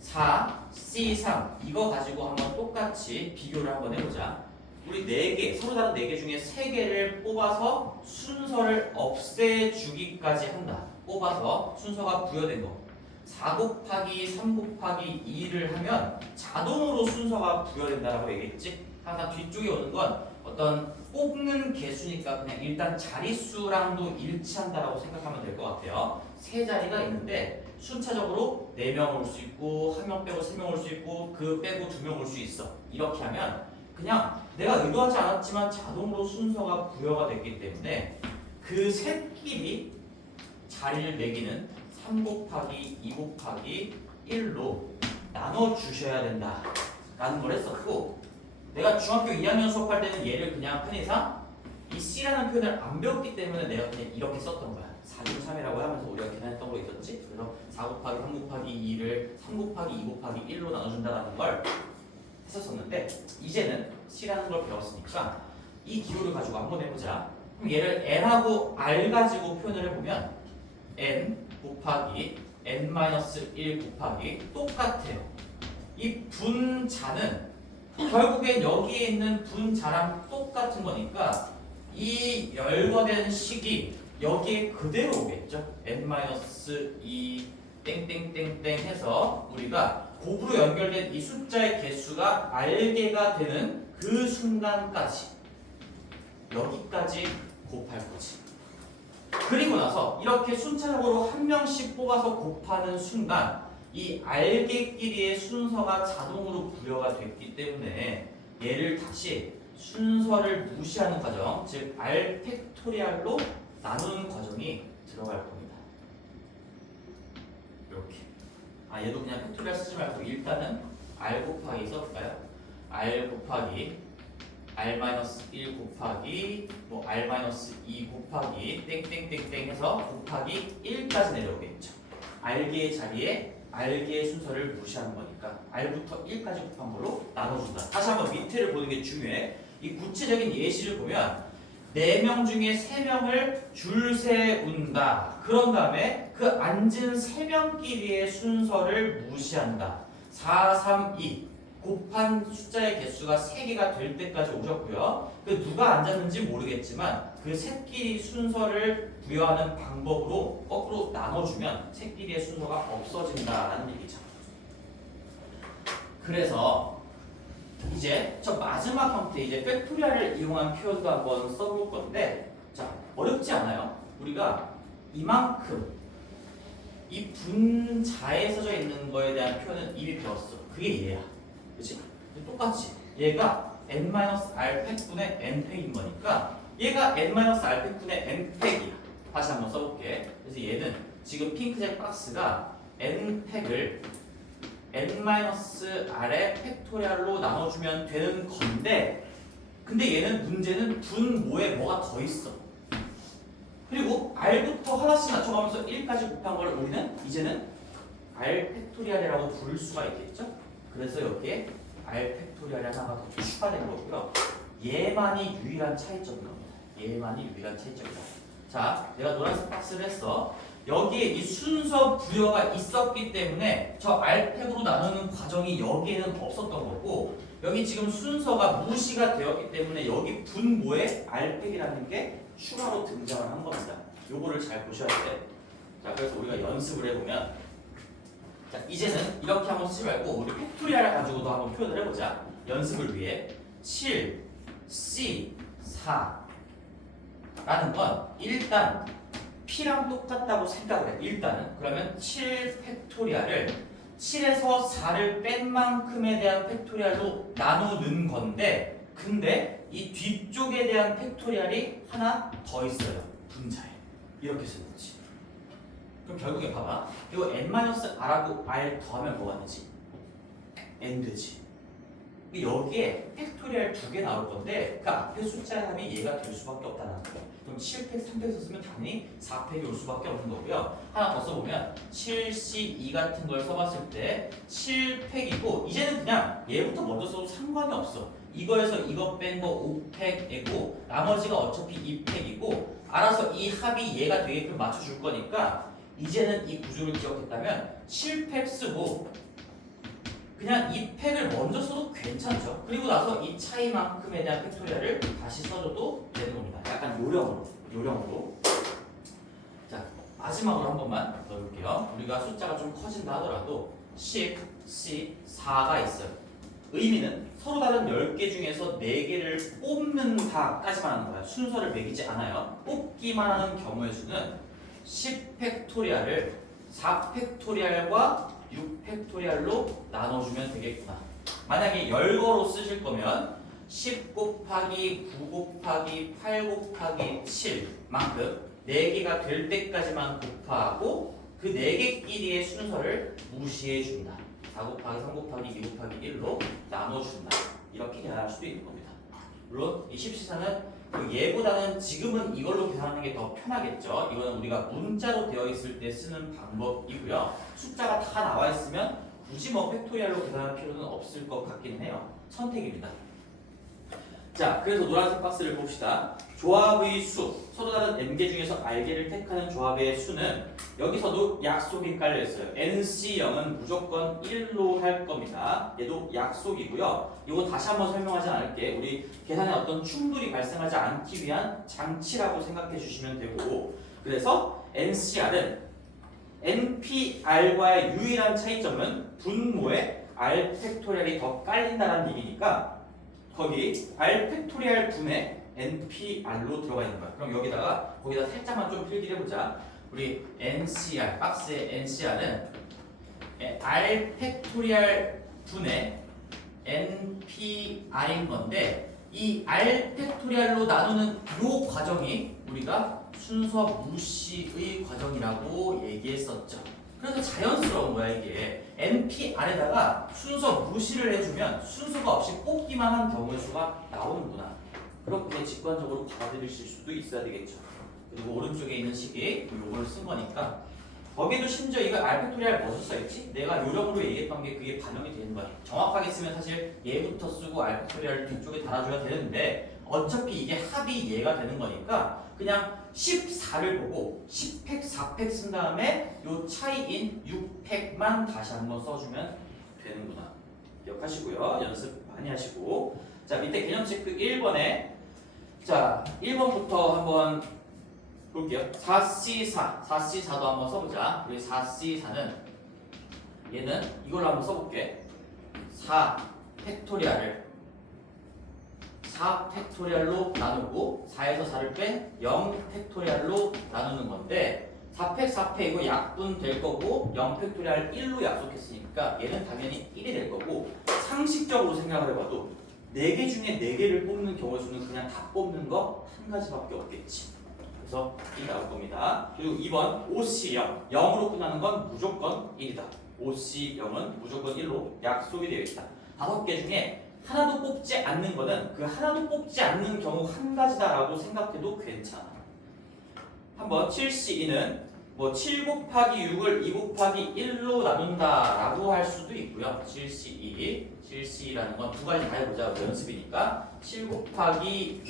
4, C3 이거 가지고 한번 똑같이 비교를 한번 해보자. 우리 4개, 서로 다른 4개 중에 3개를 뽑아서 순서를 없애주기까지 한다. 뽑아서 순서가 부여된 거. 4 곱하기 3 곱하기 2를 하면 자동으로 순서가 부여된다라고 얘기했지? 항상 뒤쪽에 오는 건 어떤 뽑는 개수니까 그냥 일단 자릿수랑도 일치한다라고 생각하면 될 것 같아요. 3자리가 있는데 순차적으로 4명 올 수 있고 1명 빼고 3명 올 수 있고 그 빼고 2명 올 수 있어. 이렇게 하면 그냥 내가 의도하지 않았지만 자동으로 순서가 부여가 됐기 때문에 그 셋끼리 자리를 매기는 3 곱하기 2 곱하기 1로 나눠주셔야 된다라는 걸 했었고 내가 중학교 2학년 수업할 때는 얘를 그냥 편의상 이 C라는 표현을 안 배웠기 때문에 내가 그냥 이렇게 썼던 거야. 4중 3이라고 하면서 우리가 계산했던 거 있었지? 그래서 4 곱하기 3 곱하기 2를 3 곱하기 2 곱하기 1로 나눠준다는 걸 했었었는데 이제는 C라는 걸 배웠으니까 이 기호를 가지고 한번 해보자. 그럼 얘를 N하고 R 가지고 표현을 해보면 N 곱하기 N-1 곱하기 똑같아요. 이 분자는 결국엔 여기에 있는 분자랑 똑같은 거니까 이 열거된 식이 여기에 그대로 오겠죠. N-2 땡땡땡땡 해서 우리가 곱으로 연결된 이 숫자의 개수가 R개가 되는 그 순간까지 여기까지 곱할 거지. 그리고 나서 이렇게 순차적으로 한 명씩 뽑아서 곱하는 순간 이 R개끼리의 순서가 자동으로 부여가 됐기 때문에 얘를 다시 순서를 무시하는 과정, 즉 R 팩토리얼로 나누는 과정이 들어갈 겁니다. 이렇게. 얘도 그냥 팩토리얼 쓰지 말고 일단은 R 곱하기 써볼까요? R 곱하기 R-1 곱하기 뭐 R-2 곱하기 땡땡땡땡 해서 곱하기 1까지 내려오겠죠. R개의 자리에 R개의 순서를 무시하는 거니까 R부터 1까지 곱한 걸로 나눠준다. 다시 한번 밑에를 보는 게 중요해. 이 구체적인 예시를 보면 4명 중에 3명을 줄 세운다. 그런 다음에 그 앉은 3명끼리의 순서를 무시한다. 4, 3, 2 곱한 숫자의 개수가 3개가 될 때까지 오셨고요. 그 누가 앉았는지 모르겠지만 그 새끼리 순서를 부여하는 방법으로 거꾸로 나눠주면 새끼리의 순서가 없어진다라는 얘기죠. 그래서 이제 저 마지막 형태 이제 팩토리얼을 이용한 표현도 한번 써볼 건데, 자 어렵지 않아요. 우리가 이만큼 이 분자에 써져 있는 거에 대한 표현은 이미 배웠어. 그게 얘야. 그치? 똑같이 얘가 n-r 팩분의 n 팩인 거니까 얘가 n-r 팩분의 n 팩이야. 다시 한번 써볼게. 그래서 얘는 지금 핑크색 박스가 n 팩을 n-r의 팩토리얼로 나눠주면 되는 건데, 근데 얘는 문제는 분모에 뭐가 더 있어. 그리고 r부터 하나씩 맞춰가면서 1까지 곱한 걸 우리는 이제는 r 팩토리얼이라고 부를 수가 있겠죠? 그래서 여기에 r 팩토리얼이 하나가 더 추가된 거고요. 얘만이 유일한 차이점인 겁니다. 얘만이 유일한 차이점이다. 자, 내가 노란색 박스를 했어. 여기에 이 순서 부여가 있었기 때문에 저 r팩으로 나누는 과정이 여기에는 없었던 거고, 여기 지금 순서가 무시가 되었기 때문에 여기 분모에 r팩이라는 게 추가로 등장을 한 겁니다. 요거를 잘 보셔야 돼. 자, 그래서 우리가 연습을 해보면, 자 이제는 이렇게 한번 쓰지 말고 우리 팩토리얼을 가지고도 한번 표현을 해보자. 연습을 위해 7, C, 4 라는 건 일단 P랑 똑같다고 생각을 해. 일단은 그러면 7 팩토리얼을 7에서 4를 뺀 만큼에 대한 팩토리얼로 나누는 건데, 근데 이 뒤쪽에 대한 팩토리얼이 하나 더 있어요. 분자에. 이렇게 쓰는 거지. 그럼 결국에 봐봐. 이거 n-r하고 r 더하면 뭐가 되지? n 되지. 여기에 팩토리얼 2개 나올 건데 그 앞에 숫자의 합이 얘가 될 수밖에 없다는 거예요. 그럼 7팩, 3팩 썼으면 당연히 4팩이 올 수밖에 없는 거고요. 하나 더 써보면 7C2 같은 걸 써봤을 때 7팩이고, 이제는 그냥 얘부터 먼저 써도 상관이 없어. 이거에서 이거 뺀 거 5팩이고 나머지가 어차피 2팩이고 알아서 이 합이 얘가 되게끔 맞춰줄 거니까 이제는 이 구조를 기억했다면 7팩 쓰고 그냥 이 팩을 먼저 써도 괜찮죠. 그리고 나서 이 차이만큼에 대한 팩토리얼을 다시 써줘도 되는 겁니다. 약간 요령으로. 자, 마지막으로 한 번만 넣어볼게요. 우리가 숫자가 좀 커진다 하더라도 10, C, 4가 있어요. 의미는 서로 다른 10개 중에서 4개를 뽑는다까지만 하는 거야. 순서를 매기지 않아요. 뽑기만 하는 경우의 수는 10팩토리얼을 4팩토리얼과 6팩토리얼로 나눠주면 되겠구나. 만약에 열거로 쓰실 거면 10 곱하기 9 곱하기 8 곱하기 7만큼 4개가 될 때까지만 곱하고 그 4개끼리의 순서를 무시해준다. 4 곱하기 3 곱하기 2 곱하기 1로 나눠준다. 이렇게 계산할 수도 있는 겁니다. 물론 이 10시사는 그 얘보다는 지금은 이걸로 계산하는 게 더 편하겠죠. 이거는 우리가 문자로 되어 있을 때 쓰는 방법이고요. 숫자가 다 나와 있으면 굳이 뭐 팩토리얼로 계산할 필요는 없을 것 같기는 해요. 선택입니다. 자, 그래서 노란색 박스를 봅시다. 조합의 수, 서로 다른 n개 중에서 r개를 택하는 조합의 수는 여기서도 약속이 깔려 있어요. NC0은 무조건 1로 할 겁니다. 얘도 약속이고요. 이거 다시 한번 설명하지 않을게. 우리 계산에 어떤 충돌이 발생하지 않기 위한 장치라고 생각해 주시면 되고, 그래서 NCR은 NPR과의 유일한 차이점은 분모에 R 팩토리얼이 더 깔린다는 얘기니까 거기 R 팩토리얼 분의 NPR로 들어가 있는 거야. 그럼 거기다 살짝만 좀 필기를 해보자. 우리 NCR, 박스의 NCR은 R 팩토리얼 분의 NPR인 건데, 이 R 팩토리얼로 나누는 이 과정이 우리가 순서 무시의 과정이라고 얘기했었죠. 그래서 자연스러운 거야 이게. NPR에다가 순서 무시를 해주면 순서가 없이 뽑기만 한 경우의 수가 나오는구나. 그렇게 직관적으로 받아들이실 수도 있어야 되겠죠. 그리고 오른쪽에 있는 식이 요걸 쓴 거니까 거기도 심지어 이거 R 팩토리얼 뭐서 써있지? 내가 요령으로 얘기했던 게 그게 반영이 되는 거야. 정확하게 쓰면 사실 얘부터 쓰고 R 팩토리얼 뒤쪽에 달아줘야 되는데 어차피 이게 합이 얘가 되는 거니까 그냥 14를 보고 10팩, 4팩 쓴 다음에 요 차이인 6팩만 다시 한번 써주면 되는구나. 기억하시죠? 하시고요. 연습 많이 하시고. 자, 밑에 개념 체크 1번에 자, 1번부터 한번 볼게요. 4C4, 4C4도 한번 써보자. 우리 4C4는 얘는 이걸로 한번 써볼게. 4 팩토리얼을 4 팩토리얼로 나누고 4에서 4를 뺀 0 팩토리얼로 나누는 건데 4팩 4팩 이거 약분 될 거고 0 팩토리얼 1로 약속했으니까 얘는 당연히 1이 될 거고 상식적으로 생각을 해봐도 4개 중에 4개를 뽑는 경우의 수는 그냥 다 뽑는 거 한 가지밖에 없겠지. 그래서 1이 나올 겁니다. 그리고 2번 OC0 0으로 끝나는 건 무조건 1이다. OC0은 무조건 1로 약속이 되어 있다. 5개 중에 하나도 뽑지 않는 거는 그 하나도 뽑지 않는 경우 한 가지다라고 생각해도 괜찮아. 한번 7C2는 뭐 7 곱하기 6을 2 곱하기 1로 나눈다라고 할 수도 있고요. 7C2라는 건 두 가지 다 해보자. 연습이니까 7 곱하기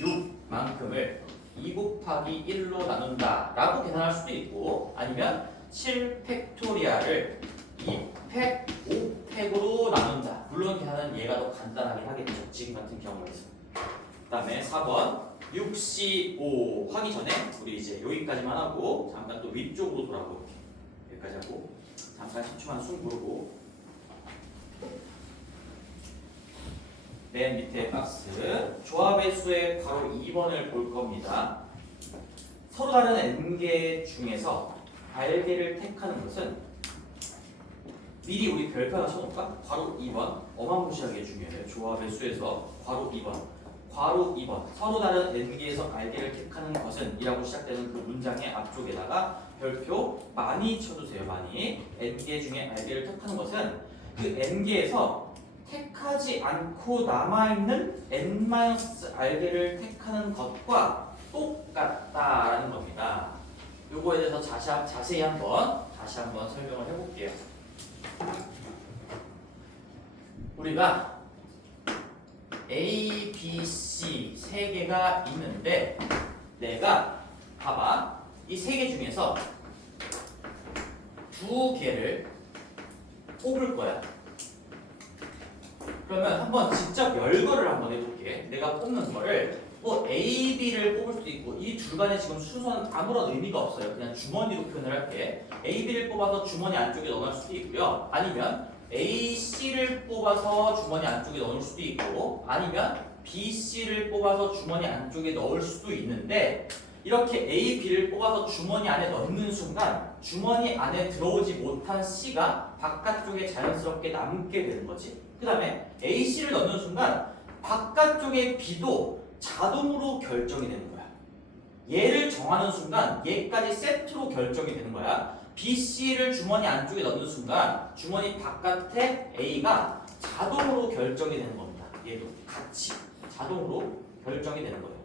6만큼을 2 곱하기 1로 나눈다라고 계산할 수도 있고 아니면 7 팩토리얼을 2팩, 5팩으로 나눈다. 물론 계산은 얘가 더 간단하게 하겠죠. 지금 같은 경우에서. 그 다음에 4번 6C5 하기 전에 우리 이제 여기까지만 하고 잠깐 또 위쪽으로 돌아볼게. 여기까지 하고 잠깐 10초만 숨 고르고 맨 밑에 박스 조합의 수의 바로 2번을 볼 겁니다. 서로 다른 n개 중에서 알개를 택하는 것은 미리 우리 별표 하나 쳐놓을까? 괄호 2번 어마무시하게 중요해요. 조합의 수에서 괄호 2번 괄호 2번 서로 다른 n개에서 알개를 택하는 것은 이라고 시작되는 그 문장의 앞쪽에다가 별표 많이 쳐주세요. 많이 n개 중에 알개를 택하는 것은 그 n개에서 택하지 않고 남아있는 n-알개를 택하는 것과 똑같다라는 겁니다. 요거에 대해서 자세히 다시 한번 설명을 해볼게요. 우리가 A, B, C 세 개가 있는데 내가 봐봐 이 세 개 중에서 두 개를 뽑을 거야. 그러면 한번 직접 열거를 한번 해볼게. 내가 뽑는 거를 뭐 A, B를 뽑을 수도 있고 이 둘 간의 지금 순서는 아무런 의미가 없어요. 그냥 주머니로 표현을 할게. A, B를 뽑아서 주머니 안쪽에 넣어놓을 수도 있고요. 아니면 A, C를 뽑아서 주머니 안쪽에 넣을 수도 있고 아니면 B, C를 뽑아서 주머니 안쪽에 넣을 수도 있는데 이렇게 A, B를 뽑아서 주머니 안에 넣는 순간 주머니 안에 들어오지 못한 C가 바깥쪽에 자연스럽게 남게 되는 거지. 그 다음에 A, C를 넣는 순간 바깥쪽의 B도 자동으로 결정이 되는 거야. 얘를 정하는 순간 얘까지 세트로 결정이 되는 거야. B, C를 주머니 안쪽에 넣는 순간 주머니 바깥에 A가 자동으로 결정이 되는 겁니다. 얘도 같이 자동으로 결정이 되는 거예요.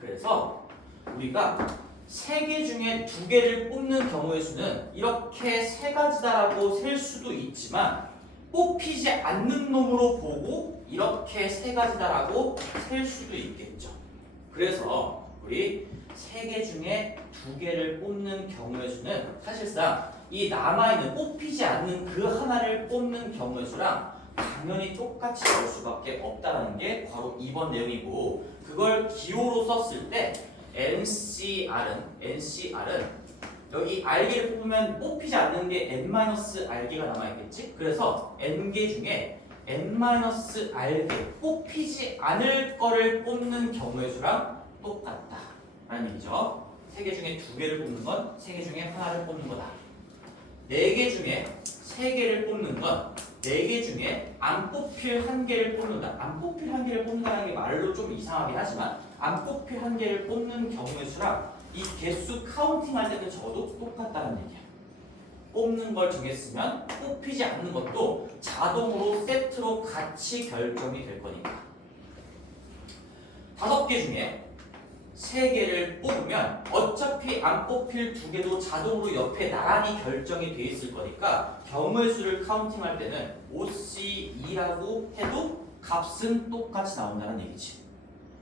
그래서 우리가 세 개 중에 두 개를 뽑는 경우의 수는 이렇게 세 가지다라고 셀 수도 있지만 뽑히지 않는 놈으로 보고 이렇게 세 가지다라고 셀 수도 있겠죠. 그래서 우리 세 개 중에 두 개를 뽑는 경우의 수는 사실상 이 남아있는 뽑히지 않는 그 하나를 뽑는 경우의 수랑 당연히 똑같이 나올 수밖에 없다는 게 바로 2번 내용이고 그걸 기호로 썼을 때 NCR은 여기 알개를 뽑으면 뽑히지 않는 게 n-알개가 남아있겠지? 그래서 n개 중에 n-알개 뽑히지 않을 거를 뽑는 경우의 수랑 똑같다 라는 얘기죠. 세 개 중에 두 개를 뽑는 건 세 개 중에 하나를 뽑는 거다. 네 개 중에 세 개를 뽑는 건 네 개 중에 안 뽑힐 한 개를 뽑는다. 안 뽑힐 한 개를 뽑는다는 게 말로 좀 이상하긴 하지만 안 뽑힐 한 개를 뽑는 경우의 수랑 이 개수 카운팅 할 때는 적어도 똑같다는 얘기야. 뽑는 걸 정했으면 뽑히지 않는 것도 자동으로 세트로 같이 결정이 될 거니까. 5개 중에 3개를 뽑으면 어차피 안 뽑힐 2개도 자동으로 옆에 나란히 결정이 돼 있을 거니까 경우의 수를 카운팅할 때는 OC2라고 해도 값은 똑같이 나온다는 얘기지.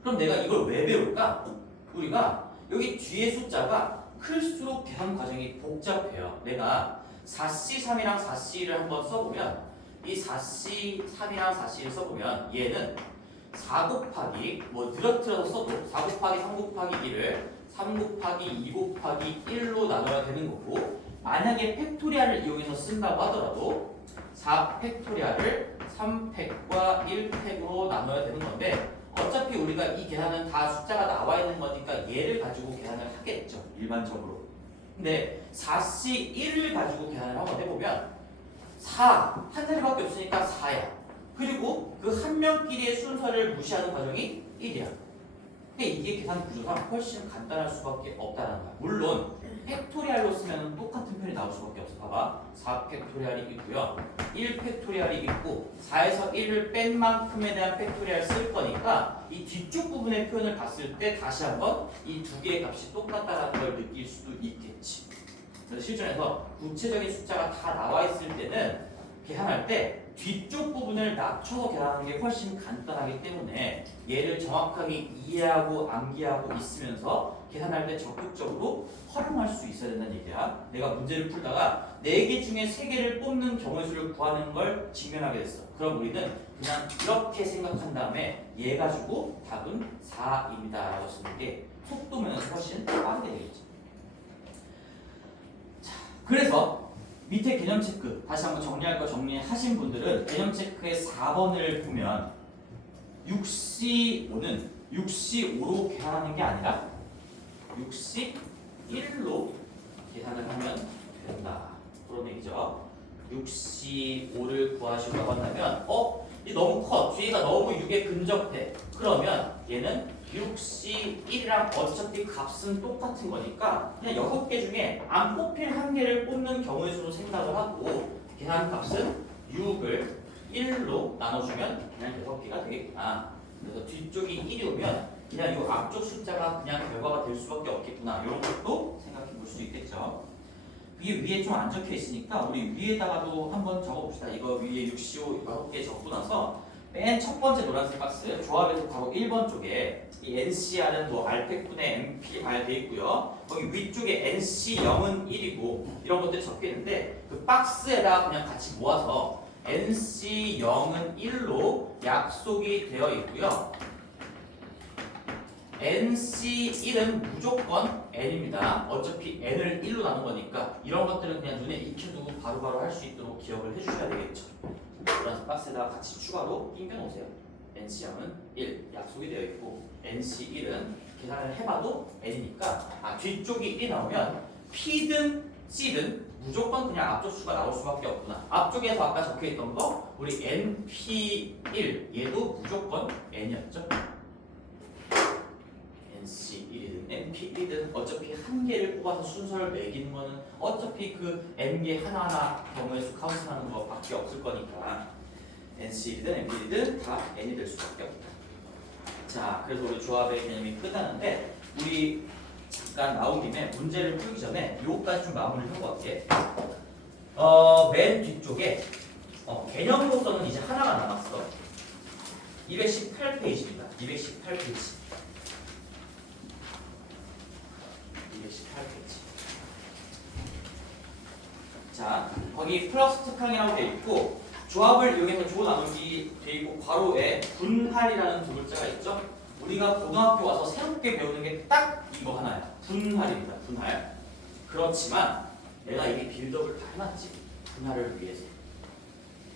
그럼 내가 이걸 왜 배울까? 우리가 여기 뒤에 숫자가 클수록 계산 과정이 복잡해요. 내가 4C3이랑 4C를 한번 써보면 이 4C3이랑 4C를 써보면 얘는 4 곱하기 뭐 늘어뜨려서 써도 4 곱하기 3 곱하기 1을 3 곱하기 2 곱하기 1로 나눠야 되는 거고 만약에 팩토리얼을 이용해서 쓴다고 하더라도 4 팩토리얼을 3팩과 1팩으로 나눠야 되는 건데 어차피 우리가 이 계산은 다 숫자가 나와 있는 거니까 얘를 가지고 계산을 하겠죠. 일반적으로. 근데 4C1을 가지고 계산을 한번 해보면 4, 한 자리밖에 없으니까 4야. 그리고 그 한 명끼리의 순서를 무시하는 과정이 1이야. 근데 이게 계산 구조상 훨씬 간단할 수밖에 없다는 거야. 물론 팩토리얼로 쓰면 똑같은 편이 나올 수밖에 없어. 봐봐. 4 팩토리얼이 있고요. 1 팩토리얼이 있고 4에서 1을 뺀 만큼에 대한 팩토리얼 쓸 거니까 이 뒤쪽 부분의 표현을 봤을 때 다시 한번 이 두 개의 값이 똑같다는 걸 느낄 수도 있겠지. 그래서 실전에서 구체적인 숫자가 다 나와 있을 때는 계산할 때 뒤쪽 부분을 낮춰서 계산하는 게 훨씬 간단하기 때문에 얘를 정확하게 이해하고 암기하고 있으면서 계산할 때 적극적으로 활용할 수 있어야 된다는 얘기야. 내가 문제를 풀다가 4개 중에 3개를 뽑는 경우의 수를 구하는 걸 직면하게 됐어. 그럼 우리는 그냥 이렇게 생각한 다음에 얘 가지고 답은 4입니다 라고 쓰는 게 속도면에서 훨씬 빠르게 되겠지. 자, 그래서 밑에 개념 체크 다시 한번 정리할 거 정리하신 분들은 개념 체크의 4번을 보면 6C5는 6C5로 계산하는 게 아니라 6C1로 계산을 하면 된다. 그런 얘기죠. 6C5를 구하시려고 한다면 이 너무 커. 뒤가 너무 6에 근접해. 그러면 얘는 6C1이랑 어차피 값은 똑같은 거니까 그냥 6개 중에 안 뽑힌 한 개를 뽑는 경우의 수로 생각을 하고 계산 값은 6을 1로 나눠주면 그냥 6개가 되겠구나. 그래서 뒤쪽이 1이 오면 그냥 이 앞쪽 숫자가 그냥 결과가 될 수밖에 없겠구나. 이런 것도 생각해 볼 수 있겠죠. 이게 위에 좀 안 적혀 있으니까 우리 위에다가도 한번 적어봅시다. 이거 위에 6C5 6개 적고 나서 맨 첫 번째 노란색 박스 조합에서 바로 1번 쪽에 이 NCR은 뭐 R팩분의 NPR 돼 있고요. 거기 위쪽에 NC0은 1이고 이런 것들이 적혀 있는데 그 박스에다가 그냥 같이 모아서 NC0은 1로 약속이 되어 있고요. NC1은 무조건 N입니다. 어차피 N을 1로 나눈 거니까 이런 것들은 그냥 눈에 익혀두고 바로바로 할 수 있도록 기억을 해주셔야 되겠죠. 노란색 박스에다가 같이 추가로 끼워 놓으세요. NC0은 1 약속이 되어 있고 NC1은 계산을 해봐도 N이니까 뒤쪽이 1이 나오면 P든 C든 무조건 그냥 앞쪽 수가 나올 수밖에 없구나. 앞쪽에서 아까 적혀있던 거 우리 NP1 얘도 무조건 N이었죠. NC1이든 NP1이든 어차피 한 개를 뽑아서 순서를 매기는 거는 어차피 그 N개 하나하나 경우의 수 카운트하는 거밖에 없을 거니까 NC1이든 NP1이든 다 N이 될 수밖에 없다. 자, 그래서 우리 조합의 개념이 끝나는데 우리 잠깐 나온 김에 문제를 풀기 전에 요거까지 좀 마무리를 하고 갈게. 맨 뒤쪽에 개념으로서는 이제 하나가 남았어. 218페이지입니다. 218페이지. 218페이지. 자, 거기 플러스 특항이라고 돼 있고 조합을 이용해서 조 나누기 돼 있고 괄호에 분할이라는 두 글자가 있죠. 우리가 고등학교 와서 새롭게 배우는 게 딱 이거 하나야. 분할입니다. 분할. 그렇지만 내가 이게 빌드업을 다 해놨지. 분할을 위해서.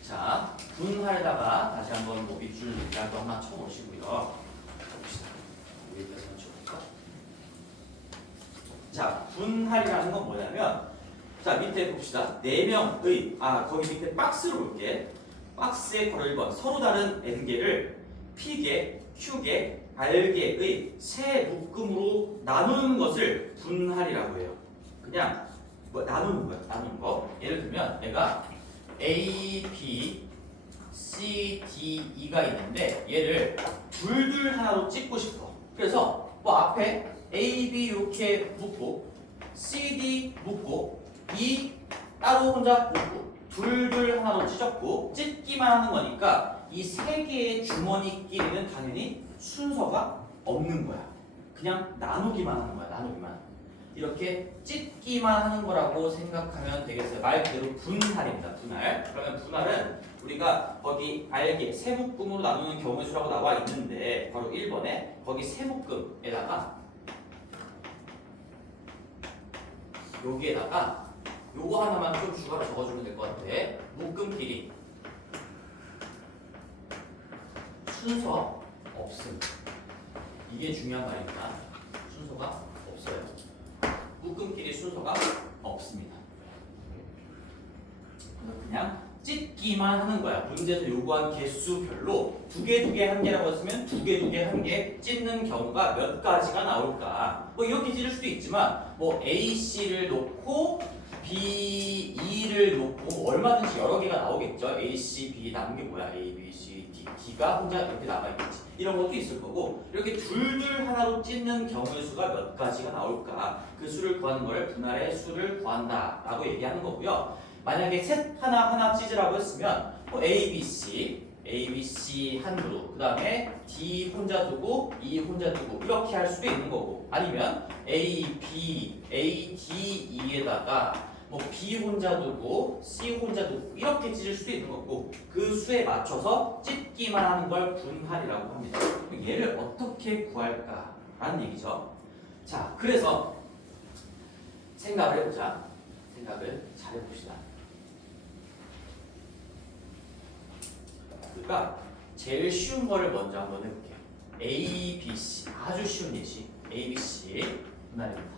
자, 분할에다가 다시 한번 뭐 밑줄이라도 하나 쳐놓으시고요. 봅시다. 여기까지 한번 쳐볼까? 자, 분할이라는 건 뭐냐면 자, 밑에 봅시다. 4명의 거기 밑에 박스로 볼게. 박스의 괄호 1번 서로 다른 n개를 p개, q개, r개의 세 묶음으로 나누는 것을 분할이라고 해요. 그냥 나누는 거야. 나누는 거. 예를 들면 내가 A, B, C, D, E가 있는데 얘를 둘둘 하나로 찍고 싶어. 그래서 뭐 앞에 A, B 이렇게 묶고 C, D 묶고 E 따로 혼자 묶고 둘둘 하나로 찢었고 찢기만 하는 거니까 이 세 개의 주머니끼리는 당연히 순서가 없는 거야. 그냥 나누기만 하는 거야. 나누기만. 이렇게 찢기만 하는 거라고 생각하면 되겠어요. 말 그대로 분할입니다. 분할. 그러면 분할은 우리가 거기 알게 세묶음으로 나누는 경우의 수라고 나와 있는데 바로 1번에 거기 세묶음에다가 여기에다가 요거 하나만 좀 추가로 적어주면 될 것 같아. 묶음끼리 순서 없음. 이게 중요한 말입니다. 순서가 없어요. 묶음끼리 순서가 없습니다. 그냥 찢기만 하는 거야. 문제에서 요구한 개수별로 두 개 한 개라고 했으면 두 개 한 개 찢는 경우가 몇 가지가 나올까? 뭐 이렇게 찢을 수도 있지만 뭐 A, C를 놓고 B, E를 놓고 얼마든지 여러 개가 나오겠죠. A, C, B 남은 게 뭐야? A, B, C, D, D가 혼자 이렇게 남아 있겠지. 이런 것도 있을 거고 이렇게 둘둘 하나로 찢는 경우의 수가 몇 가지가 나올까? 그 수를 구하는 걸 분할의 수를 구한다라고 얘기하는 거고요. 만약에 셋 하나 찢으라고 했으면 뭐 A, B, C 한 그룹, 그 다음에 D 혼자 두고 E 혼자 두고 이렇게 할 수도 있는 거고 아니면 A, B, A, D, E에다가 뭐 B 혼자 두고 C 혼자 두고 이렇게 찢을 수도 있는 거고 그 수에 맞춰서 찢기만 하는 걸 분할이라고 합니다. 얘를 어떻게 구할까라는 얘기죠. 자, 그래서 생각을 해보자. 생각을 잘 해봅시다. 그러니까 제일 쉬운 거를 먼저 한번 해볼게요. A, B, C 아주 쉬운 예시 A, B, C 분할입니다.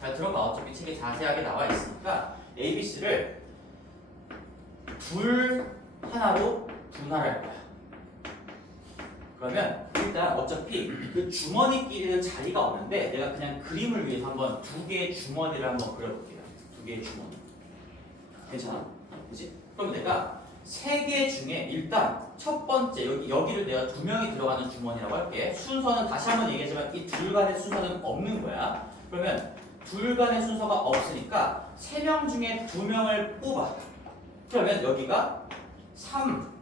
잘 들어봐. 어차피 책에 자세하게 나와 있으니까 A, B, C를 둘 하나로 분할할 거야. 그러면 일단 어차피 그 주머니끼리는 자리가 없는데 내가 그냥 그림을 위해서 한번 두 개의 주머니를 한번 그려볼게요. 두 개의 주머니. 괜찮아? 그치? 그럼 내가 세 개 중에 일단 첫 번째 여기를 내가 두 명이 들어가는 주머니라고 할게. 순서는 다시 한번 얘기하지만 이 둘 간의 순서는 없는 거야. 그러면 둘 간의 순서가 없으니까 세 명 중에 두 명을 뽑아. 그러면 여기가 3,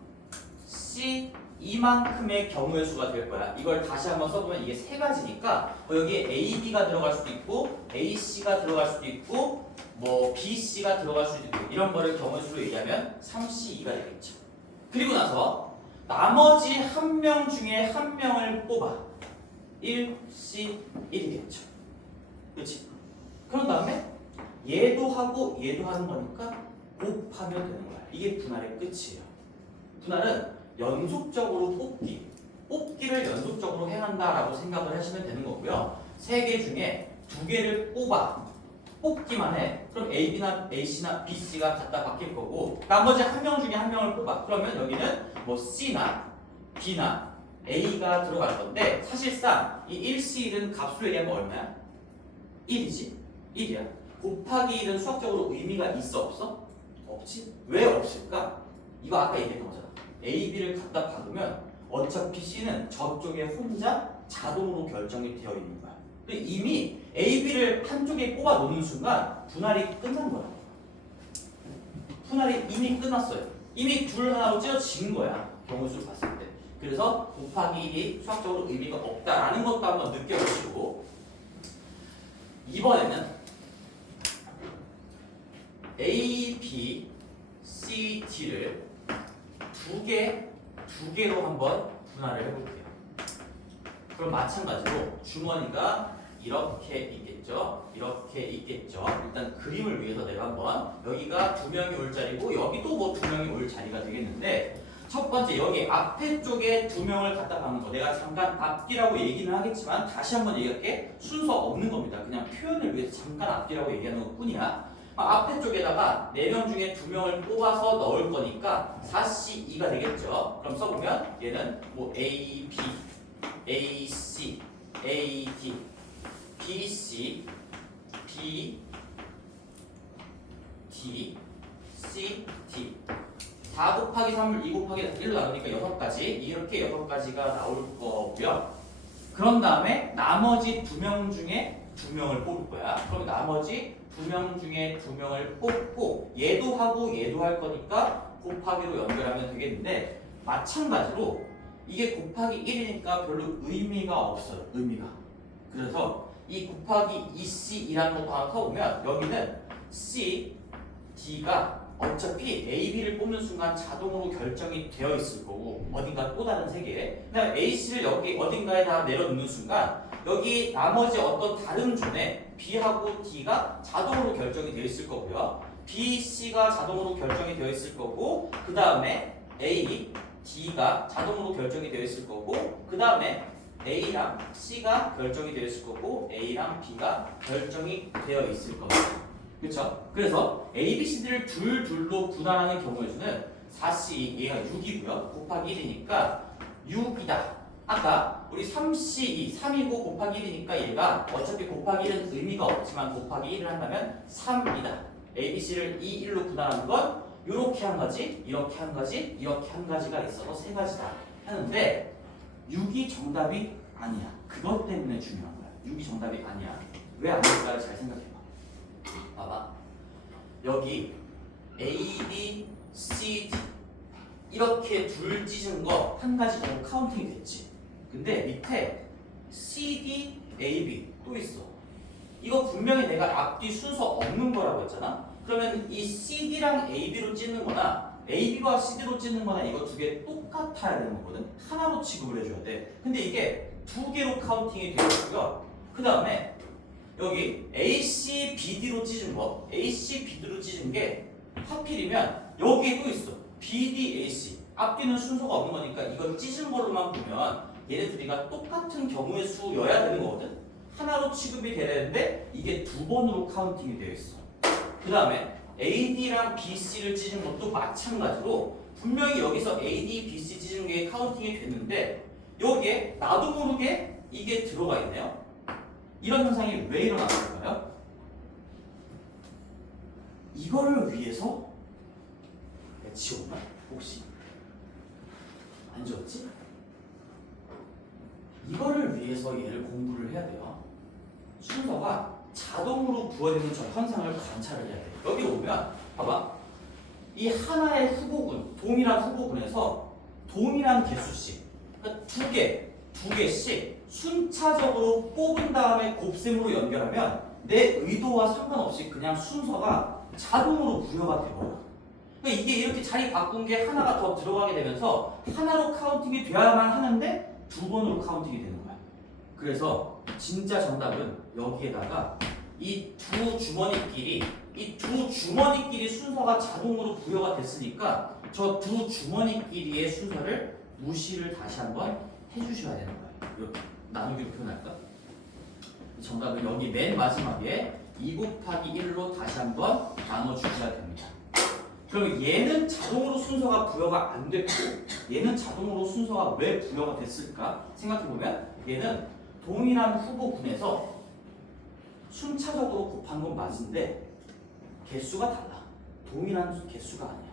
C 이만큼의 경우의 수가 될 거야. 이걸 다시 한번 써보면 이게 세 가지니까 여기에 A, B가 들어갈 수도 있고 A, C가 들어갈 수도 있고 뭐 B, C가 들어갈 수도 있고 이런 거를 경우의 수로 얘기하면 3C, 2가 되겠죠. 그리고 나서 나머지 한 명 중에 한 명을 뽑아 1C, 1이겠죠. 그렇지? 그런 다음에 얘도 하고 얘도 하는 거니까 곱하면 되는 거야. 이게 분할의 끝이에요. 분할은 연속적으로 뽑기를 연속적으로 행한다라고 생각을 하시면 되는 거고요. 세 개 중에 두 개를 뽑기만 해. 그럼 AB나 AC나 BC가 갖다 바뀔 거고 나머지 한 명 중에 한 명을 뽑아. 그러면 여기는 뭐 C나 B나 A가 들어갈 건데 사실상 이 1C 1은 값으로 얘기하면 얼마야? 1이지? 1이야. 곱하기 1은 수학적으로 의미가 있어 없어? 없지? 왜 없을까? 이거 아까 얘기했던 거잖아. A, B를 갖다 박으면 어차피 C는 저쪽에 혼자 자동으로 결정이 되어 있는 거야. 이미 A, B를 한쪽에 뽑아 놓는 순간 분할이 끝난 거야. 분할이 이미 끝났어요. 이미 둘 하나로 찢어진 거야. 경우수를 봤을 때. 그래서 곱하기 1이 수학적으로 의미가 없다라는 것도 한번 느껴보시고 이번에는 A, B, C, D를 두 개로 한번 분할을 해볼게요. 그럼 마찬가지로 주머니가 이렇게 있겠죠. 이렇게 있겠죠. 일단 그림을 위해서 내가 한번 여기가 두 명이 올 자리고 여기도 뭐 두 명이 올 자리가 되겠는데 첫 번째 여기 앞에 쪽에 두 명을 갖다 박는 거 내가 잠깐 앞뒤라고 얘기는 하겠지만 다시 한번 얘기할게. 순서 없는 겁니다. 그냥 표현을 위해서 잠깐 앞뒤라고 얘기하는 것 뿐이야. 앞에 쪽에다가 4명 중에 2명을 뽑아서 넣을 거니까 4C2가 되겠죠. 그럼 써보면 얘는 뭐 A, B, A, C, A, D, B, C, B, D, C, D 4 곱하기 3을 2 곱하기 1로 나누니까 6가지 이렇게 6가지가 나올 거고요. 그런 다음에 나머지 2명 중에 2명을 뽑을 거야. 그럼 나머지 2명 중에 2명을 뽑고 얘도 하고 얘도 할 거니까 곱하기로 연결하면 되겠는데 마찬가지로 이게 곱하기 1이니까 별로 의미가 없어요. 의미가. 그래서 이 곱하기 2C2라는 것도 하나 써보면 여기는 C, D가 어차피 A, B를 뽑는 순간 자동으로 결정이 되어 있을 거고 어딘가 또 다른 세계에 그다음에 A, C를 여기 어딘가에다 내려놓는 순간 여기 나머지 어떤 다른 존에 B하고 D가 자동으로 결정이 되어 있을 거고요. B, C가 자동으로 결정이 되어 있을 거고 그 다음에 A, D가 자동으로 결정이 되어 있을 거고 그 다음에 A랑 C가 결정이 되어 있을 거고 A랑 B가 결정이 되어 있을 겁니다. 그렇죠? 그래서 A, B, C들을 둘로 분할하는 경우에는 4C 얘가 6이고요. 곱하기 1이니까 6이다. 아까 우리 3C2, 3이고 곱하기 1이니까 얘가 어차피 곱하기 1은 의미가 없지만 곱하기 1을 한다면 3이다. A, B, C를 2, 1로 분할하는 건 이렇게 한 가지, 이렇게 한 가지, 이렇게 한 가지가 있어서 세 가지다 하는데 6이 정답이 아니야. 그것 때문에 중요한 거야. 6이 정답이 아니야. 왜 아닐까를 잘 생각해봐. 봐봐. 여기 A, B, C, D 이렇게 둘 찢은 거 한 가지 정도 카운팅이 됐지. 근데 밑에 C, D, A, B 또 있어. 이거 분명히 내가 앞뒤 순서 없는 거라고 했잖아. 그러면 이 C, D랑 A, B로 찢는 거나 A, B와 C, D로 찢는 거나 이거 두 개 똑같아야 되는 거거든. 하나로 취급을 해줘야 돼. 근데 이게 두 개로 카운팅이 되어 있고요. 그 다음에 여기 AC, BD로 찢은 거, AC, BD로 찢은 게 하필이면 여기에 또 있어. BD, AC. 앞뒤는 순서가 없는 거니까 이걸 찢은 걸로만 보면 얘네 둘이가 똑같은 경우의 수여야 되는 거거든. 하나로 취급이 돼야 되는데 이게 두 번으로 카운팅이 되어 있어. 그 다음에 AD랑 BC를 찢은 것도 마찬가지로 분명히 여기서 AD, BC 찢은 게 카운팅이 됐는데 여기에 나도 모르게 이게 들어가 있네요. 이런 현상이 왜 일어났을까요? 이거를 위해서 내가 지웠나? 혹시? 안 지웠지? 이거를 위해서 얘를 공부를 해야 돼요. 순서가 자동으로 부여되는 저 현상을 관찰을 해야 돼. 여기 오면 봐봐. 이 하나의 후보군, 동일한 후보군에서 동일한 개수씩, 그러니까 두 개씩 순차적으로 뽑은 다음에 곱셈으로 연결하면 내 의도와 상관없이 그냥 순서가 자동으로 부여가 돼버려. 그러니까 이게 이렇게 자리 바꾼 게 하나가 더 들어가게 되면서 하나로 카운팅이 돼야만 하는데 두 번으로 카운팅이 되는 거야. 그래서 진짜 정답은 여기에다가 이 두 주머니끼리 순서가 자동으로 부여가 됐으니까 저 두 주머니끼리의 순서를 무시를 다시 한번 해주셔야 되는 거예요. 이렇게 나누기로 표현할까? 정답은 여기 맨 마지막에 2 곱하기 1로 다시 한번 나눠주셔야 됩니다. 그럼 얘는 자동으로 순서가 부여가 안 됐고 얘는 자동으로 순서가 왜 부여가 됐을까? 생각해보면 얘는 동일한 후보군에서 순차적으로 곱한 건 맞은데 개수가 달라. 동일한 개수가 아니야.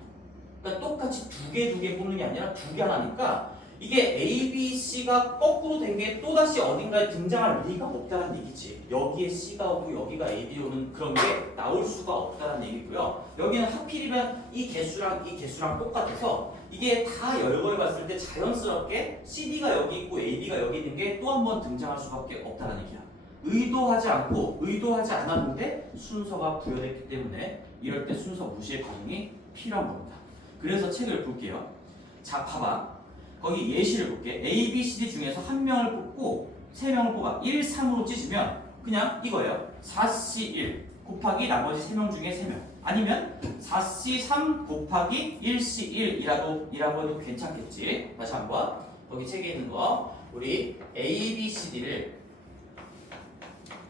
그러니까 똑같이 두 개 뽑는 게 아니라 두 개 하나니까 이게 A, B, C가 거꾸로 된 게 또다시 어딘가에 등장할 리가 없다는 얘기지. 여기에 C가 오고 여기가 A, B 오는 그런 게 나올 수가 없다는 얘기고요. 여기는 하필이면 이 개수랑 똑같아서 이게 다 열거해 봤을 때 자연스럽게 CD가 여기 있고 AB가 여기 있는 게 또 한 번 등장할 수밖에 없다는 얘기야. 의도하지 않았는데 순서가 부여됐기 때문에 이럴 때 순서 무시의 반응이 필요한 겁니다. 그래서 책을 볼게요. 자, 봐봐. 거기 예시를 볼게. A, B, C, D 중에서 한 명을 뽑고 세 명을 뽑아 1, 3으로 찢으면 그냥 이거예요. 4C1 곱하기 나머지 3명 중에 3명. 아니면 4C3 곱하기 1C1이라고 해도 괜찮겠지. 다시 한번 거기 책에 있는 거 우리 A, B, C, D를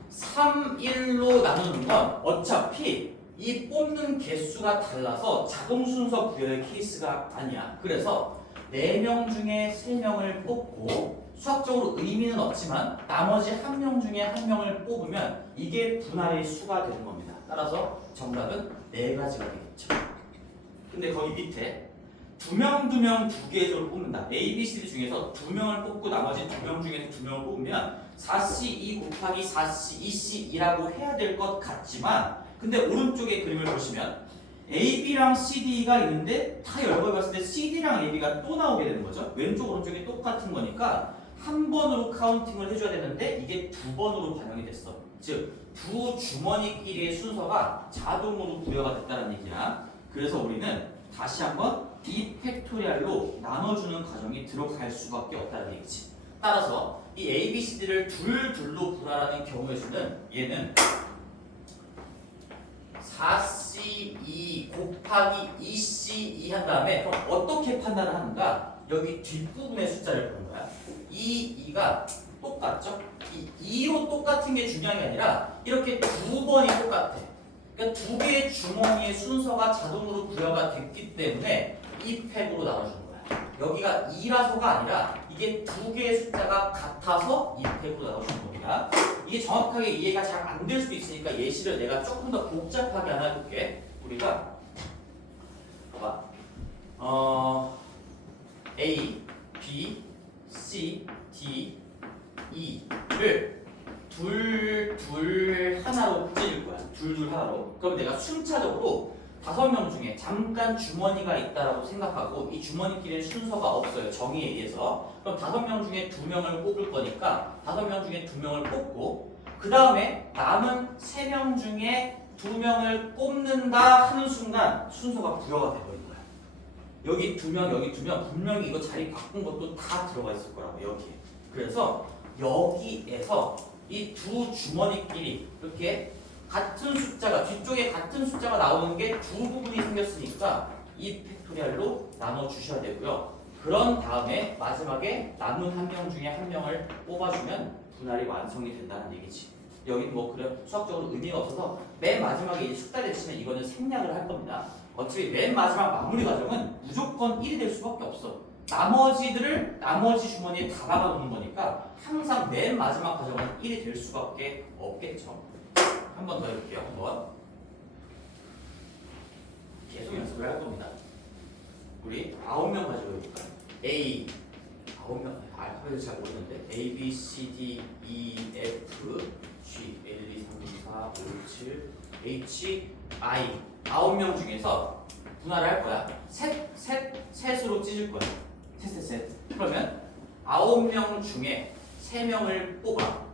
3, 1로 나누는 건 어차피 이 뽑는 개수가 달라서 자동 순서 부여의 케이스가 아니야. 그래서 4명 중에 3명을 뽑고 수학적으로 의미는 없지만 나머지 1명 중에 1명을 뽑으면 이게 분할의 수가 되는 겁니다. 따라서 정답은 4가지가 되겠죠. 근데 거기 밑에 2명, 2개의 조를 뽑는다. A, B, C, D 중에서 2명을 뽑고 나머지 2명 중에서 2명을 뽑으면 4C2 곱하기 4C2C이라고 해야 될 것 같지만 근데 오른쪽에 그림을 보시면 A, B랑 C, D가 있는데 다 열거해 봤을 때 C, D랑 A, B가 또 나오게 되는 거죠. 왼쪽 오른쪽이 똑같은 거니까 한 번으로 카운팅을 해줘야 되는데 이게 두 번으로 반영이 됐어. 즉 두 주머니끼리의 순서가 자동으로 부여가 됐다는 얘기야. 그래서 우리는 다시 한번 이 팩토리얼로 나눠주는 과정이 들어갈 수밖에 없다는 얘기지. 따라서 이 A, B, C, D를 둘로 분할하는 경우의 수는 얘는 4C2 곱하기 2C2 한 다음에 그럼 어떻게 판단을 하는가? 여기 뒷부분의 숫자를 보는 거야. 이 2가 똑같죠? 이 2로 똑같은 게 중요한 게 아니라 이렇게 두 번이 똑같아. 그러니까 두 개의 주머니의 순서가 자동으로 부여가 됐기 때문에 이 팩으로 나눠주는 거야. 여기가 2라서가 아니라 이게 두 개의 숫자가 같아서 이 팩으로 나눠주는 겁니다. 이게 정확하게 이해가 잘 안 될 수도 있으니까 예시를 내가 조금 더 복잡하게 하나 해볼게. 우리가 봐봐. A, B, C, D, E를 둘 하나로 찢을 거야. 둘 하나로. 그럼 내가 순차적으로 5명 중에 잠깐 주머니가 있다라고 생각하고 이 주머니끼리는 순서가 없어요. 정의에 의해서. 그럼 5명 중에 2명을 뽑을 거니까 5명 중에 2명을 뽑고 그 다음에 남은 3명 중에 2명을 뽑는다 하는 순간 순서가 부여가 돼버린 거야. 여기 2명, 여기 2명 분명히 이거 자리 바꾼 것도 다 들어가 있을 거라고 여기에. 그래서 여기에서 이 두 주머니끼리 이렇게 같은 숫자가 뒤쪽에 같은 숫자가 나오는 게 두 부분이 생겼으니까 이 팩토리얼로 나눠 주셔야 되고요. 그런 다음에 마지막에 남은 한 명 중에 한 명을 뽑아주면 분할이 완성이 된다는 얘기지. 여기 뭐 그래 수학적으로 의미가 없어서 맨 마지막에 이제 숫자 대신에 이거는 생략을 할 겁니다. 어차피 맨 마지막 마무리 과정은 무조건 1이 될 수밖에 없어. 나머지들을 나머지 주머니에 다 박아놓는 거니까 항상 맨 마지막 과정은 1이 될 수밖에 없겠죠. 한 번 더 해볼게요. 한번 계속 연습을 할 겁니다. 우리 9명 가지고 해볼까요? A 9명 알파벳을 잘 모르는데 A, B, C, D, E, F, G, 1, 2, 3, 4, 5, 6, 7, H, I 9명 중에서 분할을 할 거야. 셋으로 찢을 거야. 셋. 그러면 9명 중에 3명을 뽑아.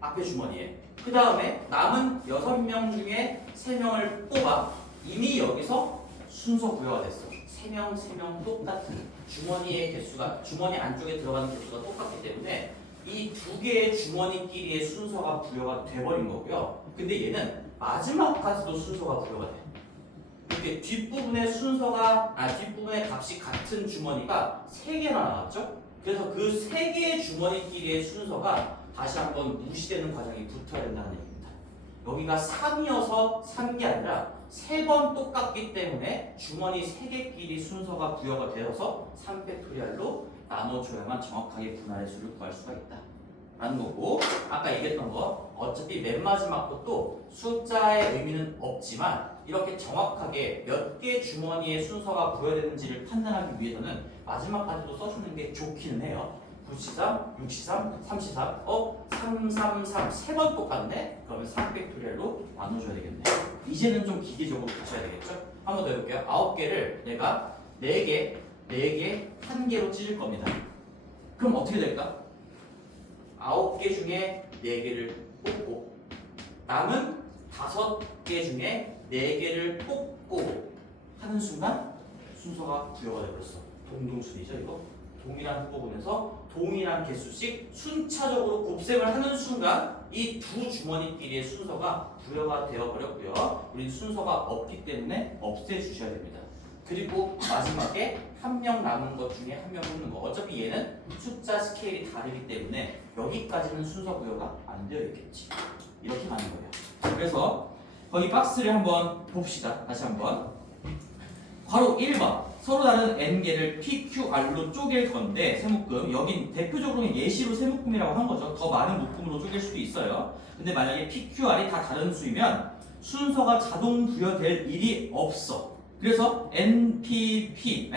앞에 주머니에. 그 다음에 남은 6명 중에 3명을 뽑아. 이미 여기서 순서 부여가 됐어. 3명 똑같은 주머니의 개수가 주머니 안쪽에 들어가는 개수가 똑같기 때문에 이 두 개의 주머니끼리의 순서가 부여가 돼버린 거고요. 근데 얘는 마지막까지도 순서가 부여가 돼. 이렇게 뒷부분의 뒷부분의 값이 같은 주머니가 3개나 나왔죠? 그래서 그 3개의 주머니끼리의 순서가 다시 한번 무시되는 과정이 붙어야 된다는 얘기입니다. 여기가 3이어서 3게 아니라 3번 똑같기 때문에 주머니 3개끼리 순서가 부여가 되어서 3팩토리얼로 나눠줘야만 정확하게 분할의 수를 구할 수가 있다. 라는 거고, 아까 얘기했던 거 어차피 맨 마지막 것도 숫자의 의미는 없지만 이렇게 정확하게 몇 개 주머니의 순서가 부여되는지를 판단하기 위해서는 마지막까지도 써주는 게 좋기는 해요. 9C3, 6C3, 3C3, 333, 3번 똑같네? 그러면 3팩토리얼로 나눠줘야 되겠네. 이제는 좀 기계적으로 가셔야 되겠죠? 한 번 더 해볼게요. 9개를 내가 4개, 1개로 찢을 겁니다. 그럼 어떻게 될까? 9개 중에 4개를 뽑고 남은 5개 중에 4개를 뽑고 하는 순간 순서가 부여가 되버렸어. 동등순이죠 이거? 동일한 부분에서 동일한 개수씩 순차적으로 곱셈을 하는 순간 이 두 주머니끼리의 순서가 부여가 되어버렸고요. 우리는 순서가 없기 때문에 없애주셔야 됩니다. 그리고 마지막에 한 명 남은 것 중에 한 명 뽑는 거. 어차피 얘는 숫자 스케일이 다르기 때문에 여기까지는 순서 부여가 안 되어 있겠지. 이렇게 가는 거예요. 그래서 거기 박스를 한번 봅시다. 다시 한번. 바로 1번. 서로 다른 n개를 PQR로 쪼갤 건데 세묶음. 여긴 대표적으로는 예시로 세묶음이라고 한 거죠. 더 많은 묶음으로 쪼갤 수도 있어요. 근데 만약에 PQR이 다 다른 수이면 순서가 자동 부여될 일이 없어. 그래서 NCP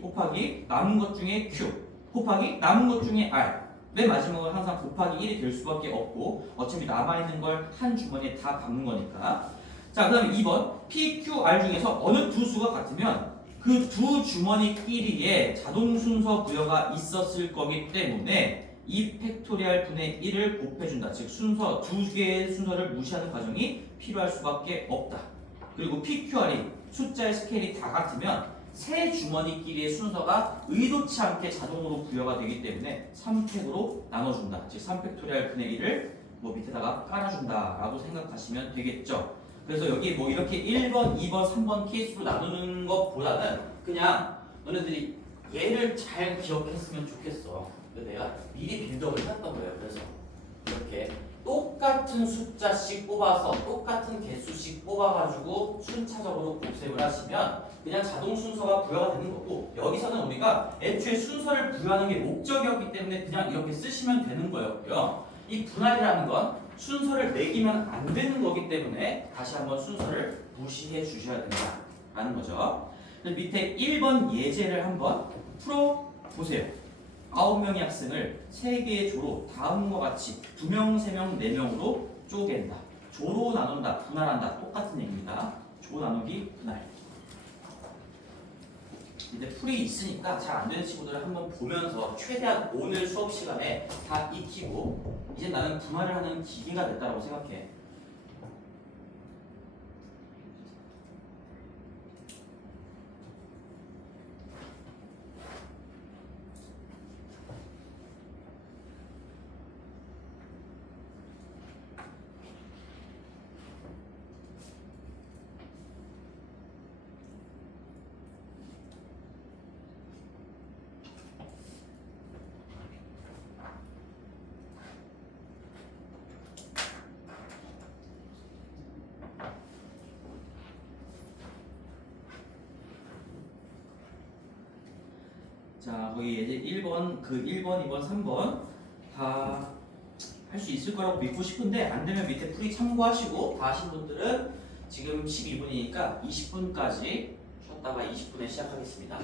곱하기 남은 것 중에 Q 곱하기 남은 것 중에 R 맨 마지막은 항상 곱하기 1이 될 수밖에 없고 어차피 남아있는 걸 한 주머니에 다 박는 거니까. 자, 그 다음에 2번 PQR 중에서 어느 두 수가 같으면 그 두 주머니끼리의 자동 순서 부여가 있었을 거기 때문에 이 팩토리얼 분의 1을 곱해준다. 즉 두 개의 순서를 무시하는 과정이 필요할 수밖에 없다. 그리고 PQR이 숫자의 스케일이 다 같으면 세 주머니끼리의 순서가 의도치 않게 자동으로 부여가 되기 때문에 3팩으로 나눠준다. 즉 3팩토리얼 분의 1을 뭐 밑에다가 깔아준다라고 생각하시면 되겠죠. 그래서 여기 뭐 이렇게 1번, 2번, 3번 케이스로 나누는 것보다는 그냥 너네들이 얘를 잘 기억했으면 좋겠어. 그래서 내가 미리 빌드업을 해놨던 거예요. 그래서 이렇게 똑같은 숫자씩 뽑아서 똑같은 개수씩 뽑아가지고 순차적으로 곱셈을 하시면 그냥 자동 순서가 부여가 되는 거고, 여기서는 우리가 애초에 순서를 부여하는 게 목적이었기 때문에 그냥 이렇게 쓰시면 되는 거였고요. 이 분할이라는 건 순서를 매기면 안 되는 거기 때문에 다시 한번 순서를 무시해 주셔야 된다라는 거죠. 밑에 1번 예제를 한번 풀어보세요. 9명의 학생을 3개의 조로 다음과 같이 2명, 3명, 4명으로 쪼갠다. 조로 나눈다, 분할한다. 똑같은 얘기입니다. 조 나누기, 분할. 이제 풀이 있으니까 잘 안 되는 친구들을 한번 보면서 최대한 오늘 수업 시간에 다 익히고, 이제 나는 분할을 하는 기계가 됐다고 생각해. 자, 거기 이제 1번, 2번, 3번 다 할 수 있을 거라고 믿고 싶은데 안 되면 밑에 풀이 참고하시고, 다 하신 분들은 지금 12분이니까 20분까지 쉬었다가 20분에 시작하겠습니다.